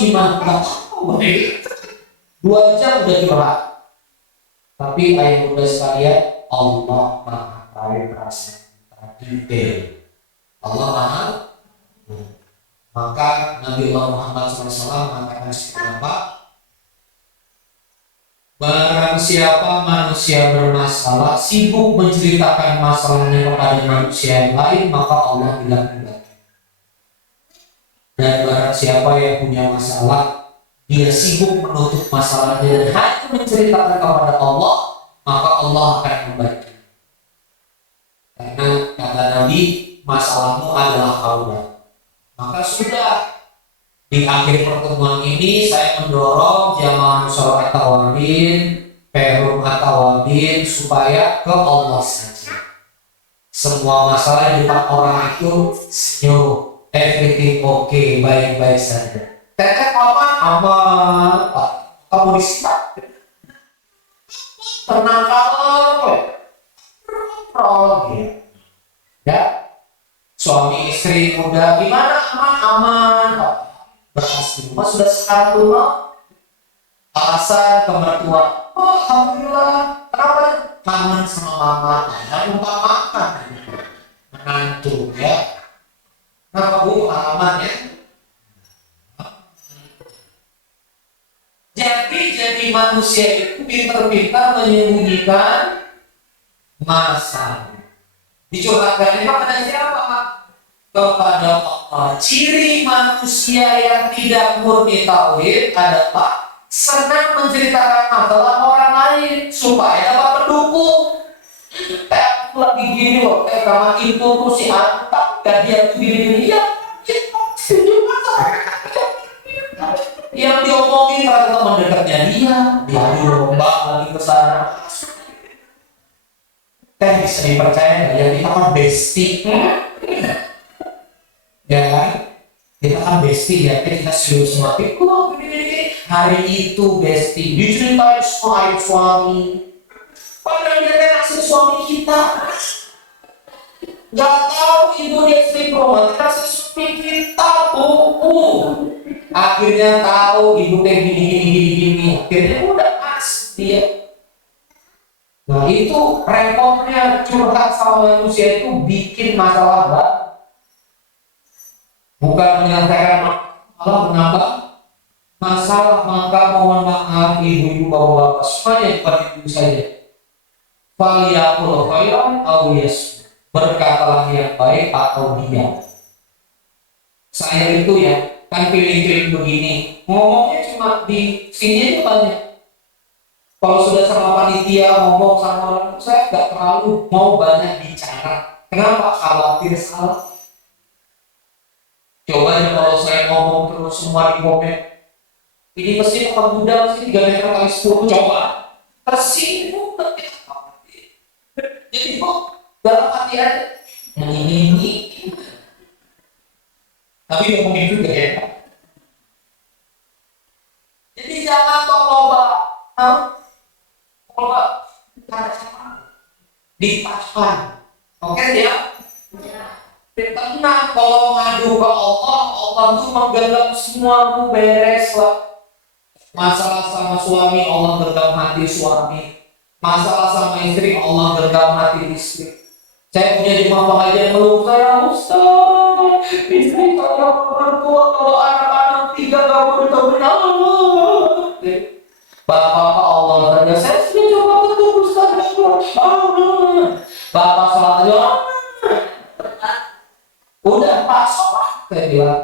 gimana? 2 jam udah curhat. Tapi ayah bunda sekalian, Allah Maha tahu perasaan kita detail. Allah Maha. Maka Nabi Allah Muhammad SAW mengatakan seperti apa? Barang siapa manusia bermasalah sibuk menceritakan masalahnya kepada manusia yang lain, maka Allah bilang tidak. Dan barang siapa yang punya masalah dia sibuk menutup masalahnya dan hanya menceritakan kepada Allah, maka Allah akan membantu. Karena kata Nabi, masalahmu adalah Allah. Maka sudah, di akhir pertemuan ini saya mendorong jamaah musyawarah tawabin, perum tawabin supaya ke Allah saja. Semua masalah di depan orang itu senyum, everything okay, baik-baik saja. Teteh aman, Pak. Kamu disita. Tenang kalau, ya. Suami istri muda gimana, aman, Pak. Beras di rumah sudah satu, Pak. Alasan ke mertua, oh, alhamdulillah, kenapa? Kangen sama mama, lupa makan. Menantu, ya. Kenapa Bu, aman ya? Jadi manusia itu pintar-pintar menyembunyikan masalah. Dicurahkan kepada siapa? Kepada Allah. Ciri manusia yang tidak murni tauhid adalah senang menceritakan masalah orang lain supaya dapat pendukung. Aku lagi gini loh, sama itu tuh si Anta, dan dia tuh gini-gini, ya, yang diomongin karena teman dekatnya dia lomba lagi ke sana. Bisa dipercaya nggak ya, kita kan bestie, ya kan? Kita kan bestie ya, kita serius sama hari itu bestie diceritain semua aib suami, padahal dia kan asli suami kita. Nggak tahu ibu dia selingkuh, kita asli suami kita akhirnya tahu ibu teh gini, akhirnya udah asli dia. Nah itu repotnya curhat sama manusia itu bikin masalah baru. Bukan menyelesaikan masalah, menambah masalah. Maka mohon maaf ibu-ibu, bapak-bapak semuanya, bukan ibu saja. Faliyaqul khairan aw yasmut, berkatalah yang baik atau diam. Saya itu ya kan pilih-pilih begini, ngomongnya cuma di sini aja banyak. Kalau sudah sama panitia ngomong sama orang, saya nggak terlalu mau banyak bicara. Kenapa? Khawatir salah. Coba ya kalau saya ngomong terus semua di komen, ini mesti tempat muda mesti 3 meter kali 10. Coba tersinggung. Jadi kok dalam hati aja ini. Tapi ngomongin juga ya. Jadi jangan kok loba ditahan. Oke ya? Tenang, kalau ngadu ke Allah, Allah tuh menggenggam semuamu beres lah. Masalah sama suami, Allah genggam hati suami. Masalah sama istri, Allah genggam hati istri. Saya punya jemaah pengajian meluk saya, Ustaz, istri saya mertua, kalau anak-anak 3 gak benar. Bapak Allah saja, saya sudah coba ketemu Ustaz, Bapak salat aja, udah pasok lah, saya bilang.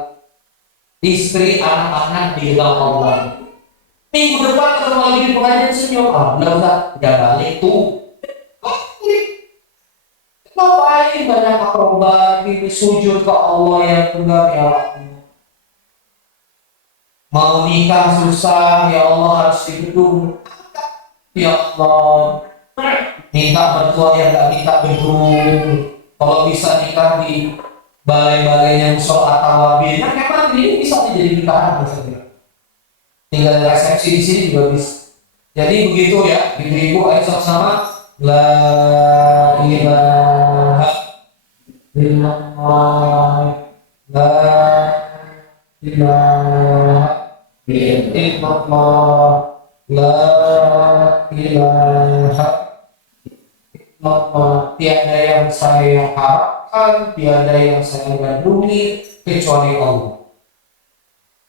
Istri, anak-anak di dalam Allah. Minggu depan ketemu lagi di pengajian senyum, Ustaz, udah balik tuh. Ngapain banyak akrobat, ini sujud ke Allah yang benar ya Allah. Mau nikah susah, ya Allah harus di gedung. Ya Allah, minta mertua yang gak minta gedung. Kalau bisa nikah di balai-balai yang sholat tawabin, kan memang ini bisa jadi nikahan misalnya. Tinggal resepsi di sini juga bisa. Jadi begitu ya, ibu-ibu ayo sama-sama. La ilaha illallah, la ilaha illallah, la ilaha illallah. Tiada yang saya harapkan, tiada yang saya gandrungi kecuali Allah.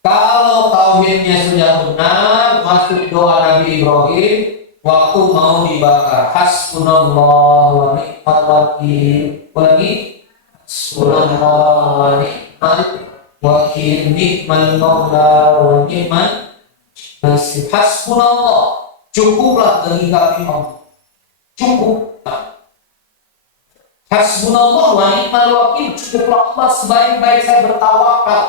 Kalau tauhidnya sudah benar, masuk doa Nabi Ibrahim waktu mau dibakar, hasbunallah wa ni'mal wakil. Hasbunallah wa ni'mal wakil, ni'mal maula wa ni'mal Hasbunallah, cukuplah bagi kami Allah. Cukup. Hasbunallah wa ni'mal wakil, cukuplah Allah, sebaik-baik saya bertawakal.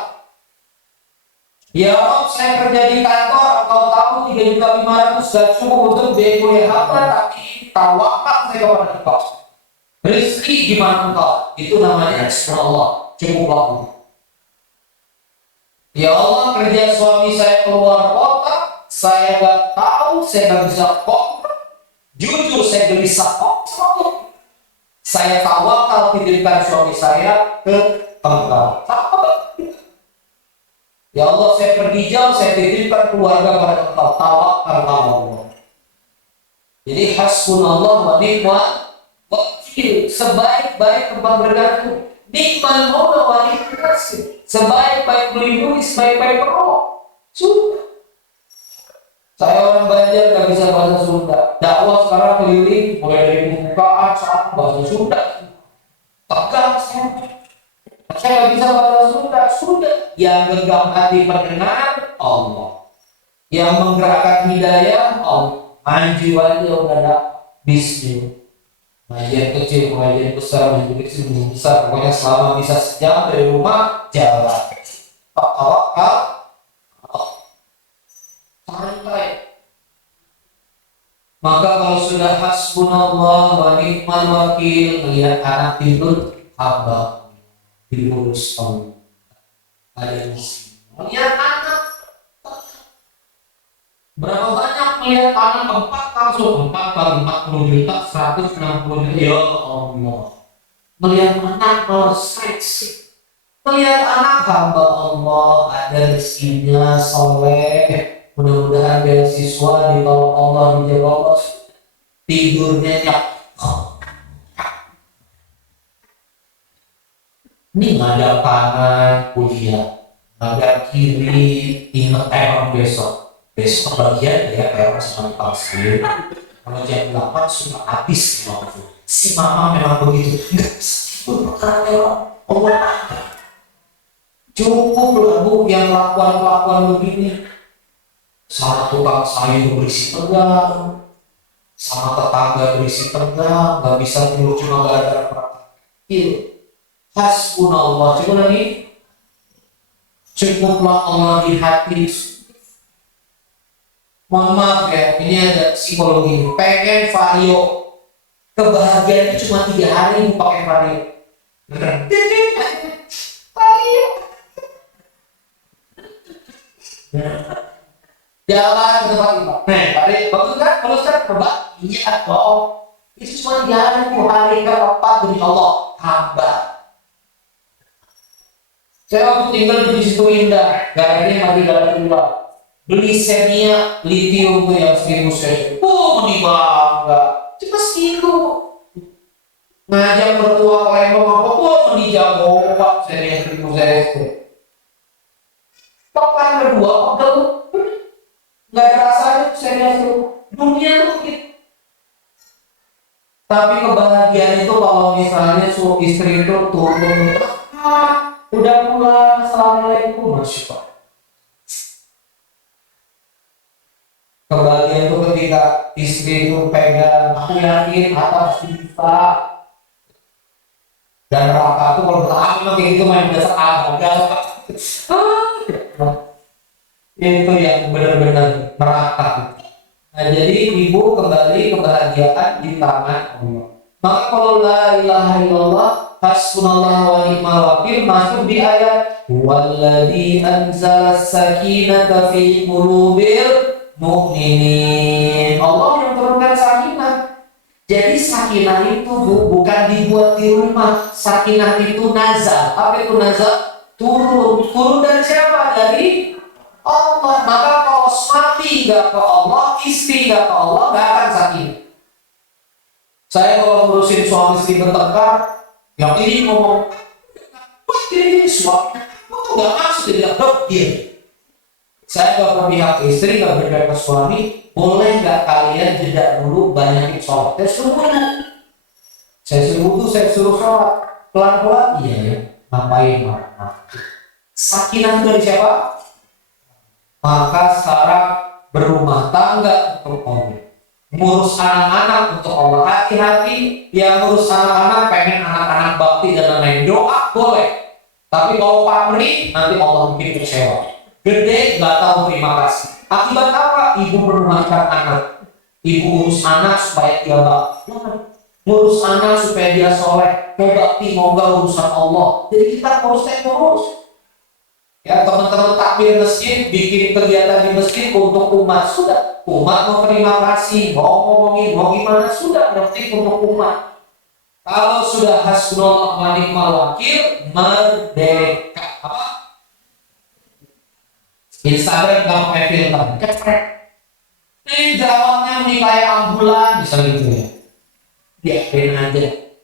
Ya Rob, saya kerja di kantor, kau tahu 3.500.000 sudah cukup untuk biaya kuliah hamba, tapi tawakal saya kepada engkau. Rezeki gimana engkau? Itu namanya hasbunallah, cukuplah Allah. Ya Allah, kerja suami saya keluar kota, saya nggak tahu, saya nggak bisa kontrol. Jujur saya gelisah kontrol. Saya tawakal titipkan suami saya ke engkau. Ya Allah, saya pergi jauh, saya titipkan keluarga pada engkau, tawakal Allah. Jadi hasbunallah wa ni'mal wakil, sebaik-baik tempat bergantung. Ni'mal maula wa ni'mal nasir, sebaik-baik melindungi, sebaik-baik penolong. Sudah. Saya orang Banjar gak bisa bahasa Sunda. Dakwah sekarang keliling, mulai dari pembukaan sampai bahasa Sunda. Tegang saya gak bisa bahasa Sunda. Sudah. Yang genggam hati pendengar Allah, yang menggerakkan hidayah Allah. Maju aja udah ada bisnis. Pengajian kecil, pengajian besar, pengajian kecil, pengajian besar. Pokoknya selama bisa sejam dari rumah jalan. Tawakal santai. Maka kalau sudah hasbunallah wa ni'mal wakil, melihat anak tidur, hamba diurus Allah. Ada misi. Melihat anak, berapa banyak melihat anak 4 langsung 4 kali 40 juta, 160 juta. Ya Allah. Melihat anak seleksi. Melihat anak hamba Allah, ada rezekinya, soleh. Mudah-mudahan beasiswa ditolong Allah, dijaga Allah. Tidurnya nyak. Ini ngadap kanan kuliah, ngadap kiri ingat teror besok. Besok bagian ya teror sama palsu. Kalau jam 8 sudah habis waktu. Si mama memang begitu. Enggak bisa teror Allah. Cukup lah Bu yang lakukan begini. Sama tukang sayur berisi tegang, sama tetangga berisi tegang, nggak bisa tidur cuma gara-gara praktik. Hasbunallah, coba lagi. Cukuplah Allah di hati. Mohon maaf ya, ini ada psikologi. Pengen vario, kebahagiaan itu cuma 3 hari pakai vario. Vario. Jalan ke tempat imam. Hari bagus kan? Kalau Ustaz coba, iya dong. Itu cuma jalan hari keempat demi Allah, hamba. Saya waktu tinggal di situ Indah, garanya mati jalan keluar. Beli Xenia lithium tuh yang 1000 cc. Meni bangga. Cuma segitu. Ngajak mertua Palembang apa? Meni jago Pak Xenia 1000 cc. Pekan kedua pegel. Nggak ada rasanya serius dunia tuh gitu. Tapi kebahagiaan itu kalau misalnya istri itu turun, udah pulang, assalamualaikum, masya Allah. Kebahagiaan itu ketika istri itu pegang, aku yakin atas bisa. Dan neraka itu kalau berlaku kayak gitu main dasar agak. Itu yang benar-benar neraka. Nah, jadi ibu kembali kebahagiaan di tangan Allah. Maka kalau la ilaha illallah hasbunallah wa ni'mal wakil masuk di ayat walladzi anzala sakinata fi qulubil mu'minin. Allah yang turunkan sakinah. Jadi sakinah itu bukan dibuat di rumah. Sakinah itu nazal. Apa itu nazal? Turun dari siapa? Dari Allah. Maka kalau suami nggak ke Allah, istri nggak ke Allah, nggak akan sakit. Saya kalau ngurusin suami istri bertengkar, yang ini ngomong, wah ini suami, aku nggak maksud dia dia. Saya kalau pihak istri nggak berpihak ke suami, boleh nggak kalian jeda dulu banyakin sholat? Saya suruh sholat pelan-pelan, iya ya, ngapain? Sakinah itu dari siapa? Maka sekarang berumah tangga untuk Allah, ngurus anak-anak untuk Allah. Hati-hati yang ngurus anak-anak pengen anak-anak bakti dan lain-lain, doa boleh, tapi kalau pamrih nanti Allah bikin kecewa. Gede nggak tahu terima kasih. Akibat apa? Ibu merumahkan anak, ibu urus anak supaya dia bakti, ngurus anak supaya dia soleh, mau bakti mau gak urusan Allah. Jadi kita ngurus. Ya, teman-teman takbir masjid, bikin kegiatan di masjid untuk umat, sudah. Umat mau terima kasih, mau ngomongin, mau gimana, sudah. Berarti untuk umat. Kalau sudah hasbunallah wa ni'mal wakil, merdeka. Apa? Instagram nggak pakai filter, cekrek. Ini jawabnya nih kayak ambulan, bisa gitu ya. Biarin aja.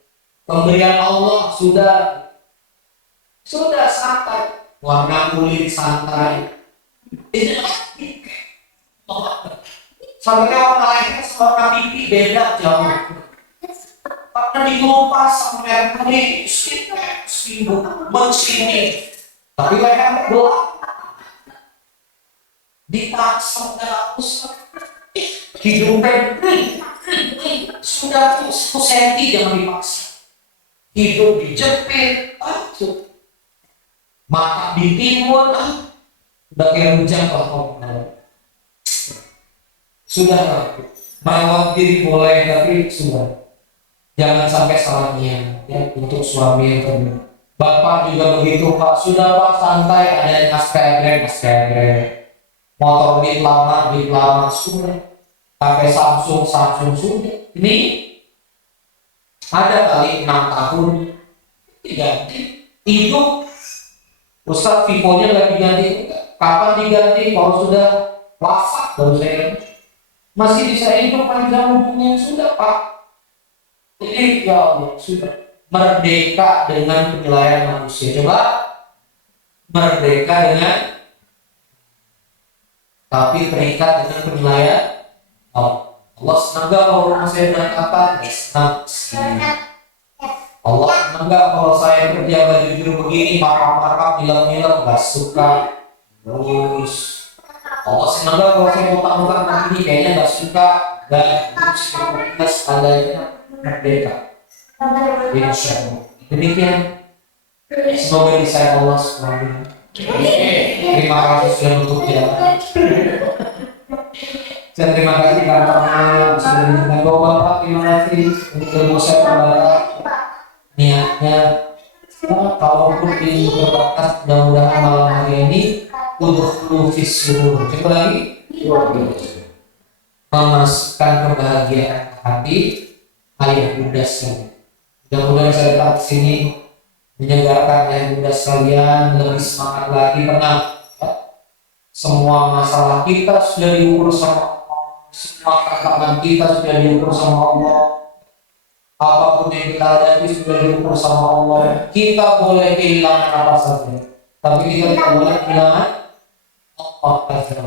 Pemberian Allah sudah santai. Warna kulit santai. Sebenarnya warna lainnya sama warna pipi beda jauh. Karena dikelupas sama merah kulit, mencini. Tapi leher gelap. Dipaksa nggak usah. Hidupnya sudah 1 senti jangan dipaksa. Hidup dijepit, mata ditimbun, udah kayak rujak lah. Sudah merawat diri boleh, tapi sudah jangan sampai salah niat ya untuk suami yang kedua. Bapak juga begitu Pak, sudah Pak santai, ada yang aspek, motor di lama sudah, pakai Samsung sudah. Ini ada kali 6 tahun diganti, hidup Ustaz Vivo-nya nggak diganti. Kapan diganti? Kalau sudah wafat baru saya masih bisa hidup panjang umurnya, sudah Pak. Jadi ya Allah, sudah merdeka dengan penilaian manusia. Coba merdeka dengan, tapi terikat dengan penilaian Allah. Allah senang gak kalau rumah saya berantakan? Senang. Allah senang gak kalau saya kerja gak jujur begini, marah-marah, nilai-nilai, gak suka. Terus Allah senang gak kalau saya utang-utang begini, kayaknya gak suka. Dan terus adanya merdeka. Insya Allah. Demikian. Semoga disayang Allah SWT. Terima kasih sudah untuk jalan. Saya terima kasih karena sudah menjadi Bapak. Terima kasih untuk ilmu saya kepada niatnya. Kalaupun di terbatas, mudah-mudahan malam hari ini untuk visual. Coba lagi memasukkan kebahagiaan hati ayah bunda sekalian. Mudah-mudahan saya datang ke sini menyegarkan ayah bunda sekalian lebih semangat lagi. Tenang ya. Semua masalah kita sudah diukur sama Allah, semua tantangan kita sudah diukur sama Allah, apapun yang kita hadapi sudah diukur sama Allah. Kita boleh kehilangan apa saja, tapi kita tidak boleh kehilangan Allah Azza.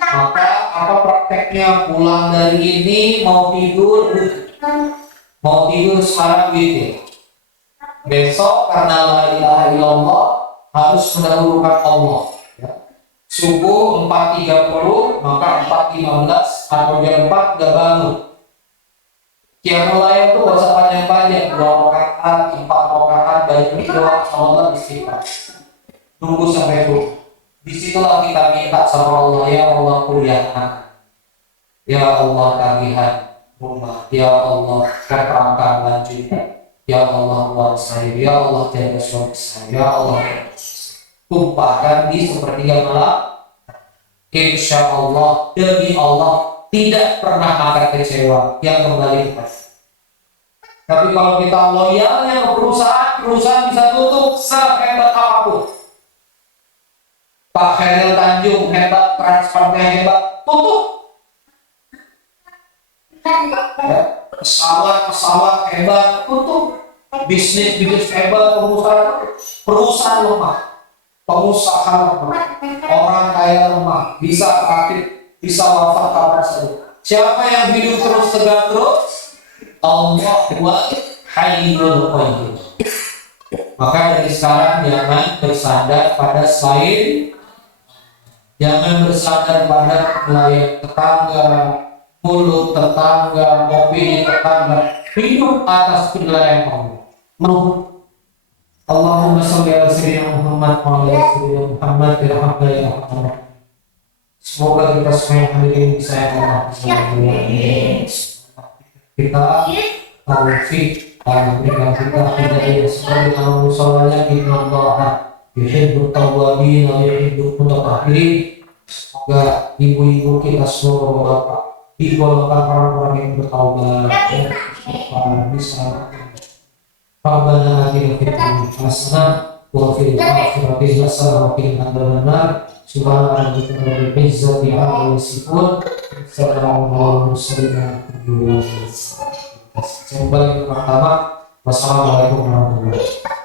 Maka apa prakteknya? Pulang dari ini mau tidur sekarang gitu. Besok karena la ilaha illallah harus mendahulukan Allah ya. Subuh 4.30 maka 4.15 atau jam 4 udah bangun. Qiyamul lail itu gak usah panjang-panjang, 2 rakaat, 4 rakaat, banyak doa sama Allah istighfar. Tunggu sampai itu. Disitulah kita minta sama Allah, ya Allah kuliah anak, ya Allah tagihan rumah, ya Allah keperangkan lanjut, ya Allah uang saya, ya Allah jaga suami saya, ya Allah tumpahkan di sepertiga malam. Insya Allah demi Allah tidak pernah akan kecewa yang kembali kepada. Tapi kalau kita loyalnya ke perusahaan bisa tutup sehebat apapun. Pak Khairil Tanjung hebat, transfernya hebat, tutup. Ya, pesawat hebat, tutup. Bisnis hebat, perusahaan lemah, pengusaha lemah, orang kaya lemah, bisa sakit, bisa wafat kapan saja. Siapa yang hidup terus tegak terus? Allah wa hayyul qayyum. Maka dari sekarang jangan bersandar pada selain Jangan bersandar pada penilaian tetangga, mulut tetangga, opini tetangga. Hidup atas penilaian Allah. Allahumma sholli ala sayyidina Muhammad wa ala sayyidina Muhammad ya Rabbi ya Rahman. Semoga kita semua yang hadir ini bisa Allah. Kita taufik dan berikan kita hidayah seperti yang musolanya inna Allah yuhibbut tawwabin wa yuhibbul mutatahhirin. Semoga ibu-ibu kita semua bapak digolongkan orang-orang yang bertaubat bisa. Rabbana atina fid dunya hasanah wa fil akhirati hasanah wa qina adzabannar. Subhana rabbika rabbil izzati amma yasifun. Assalamu alaikum warahmatullahi wabarakatuh. Wassalamualaikum warahmatullahi wabarakatuh.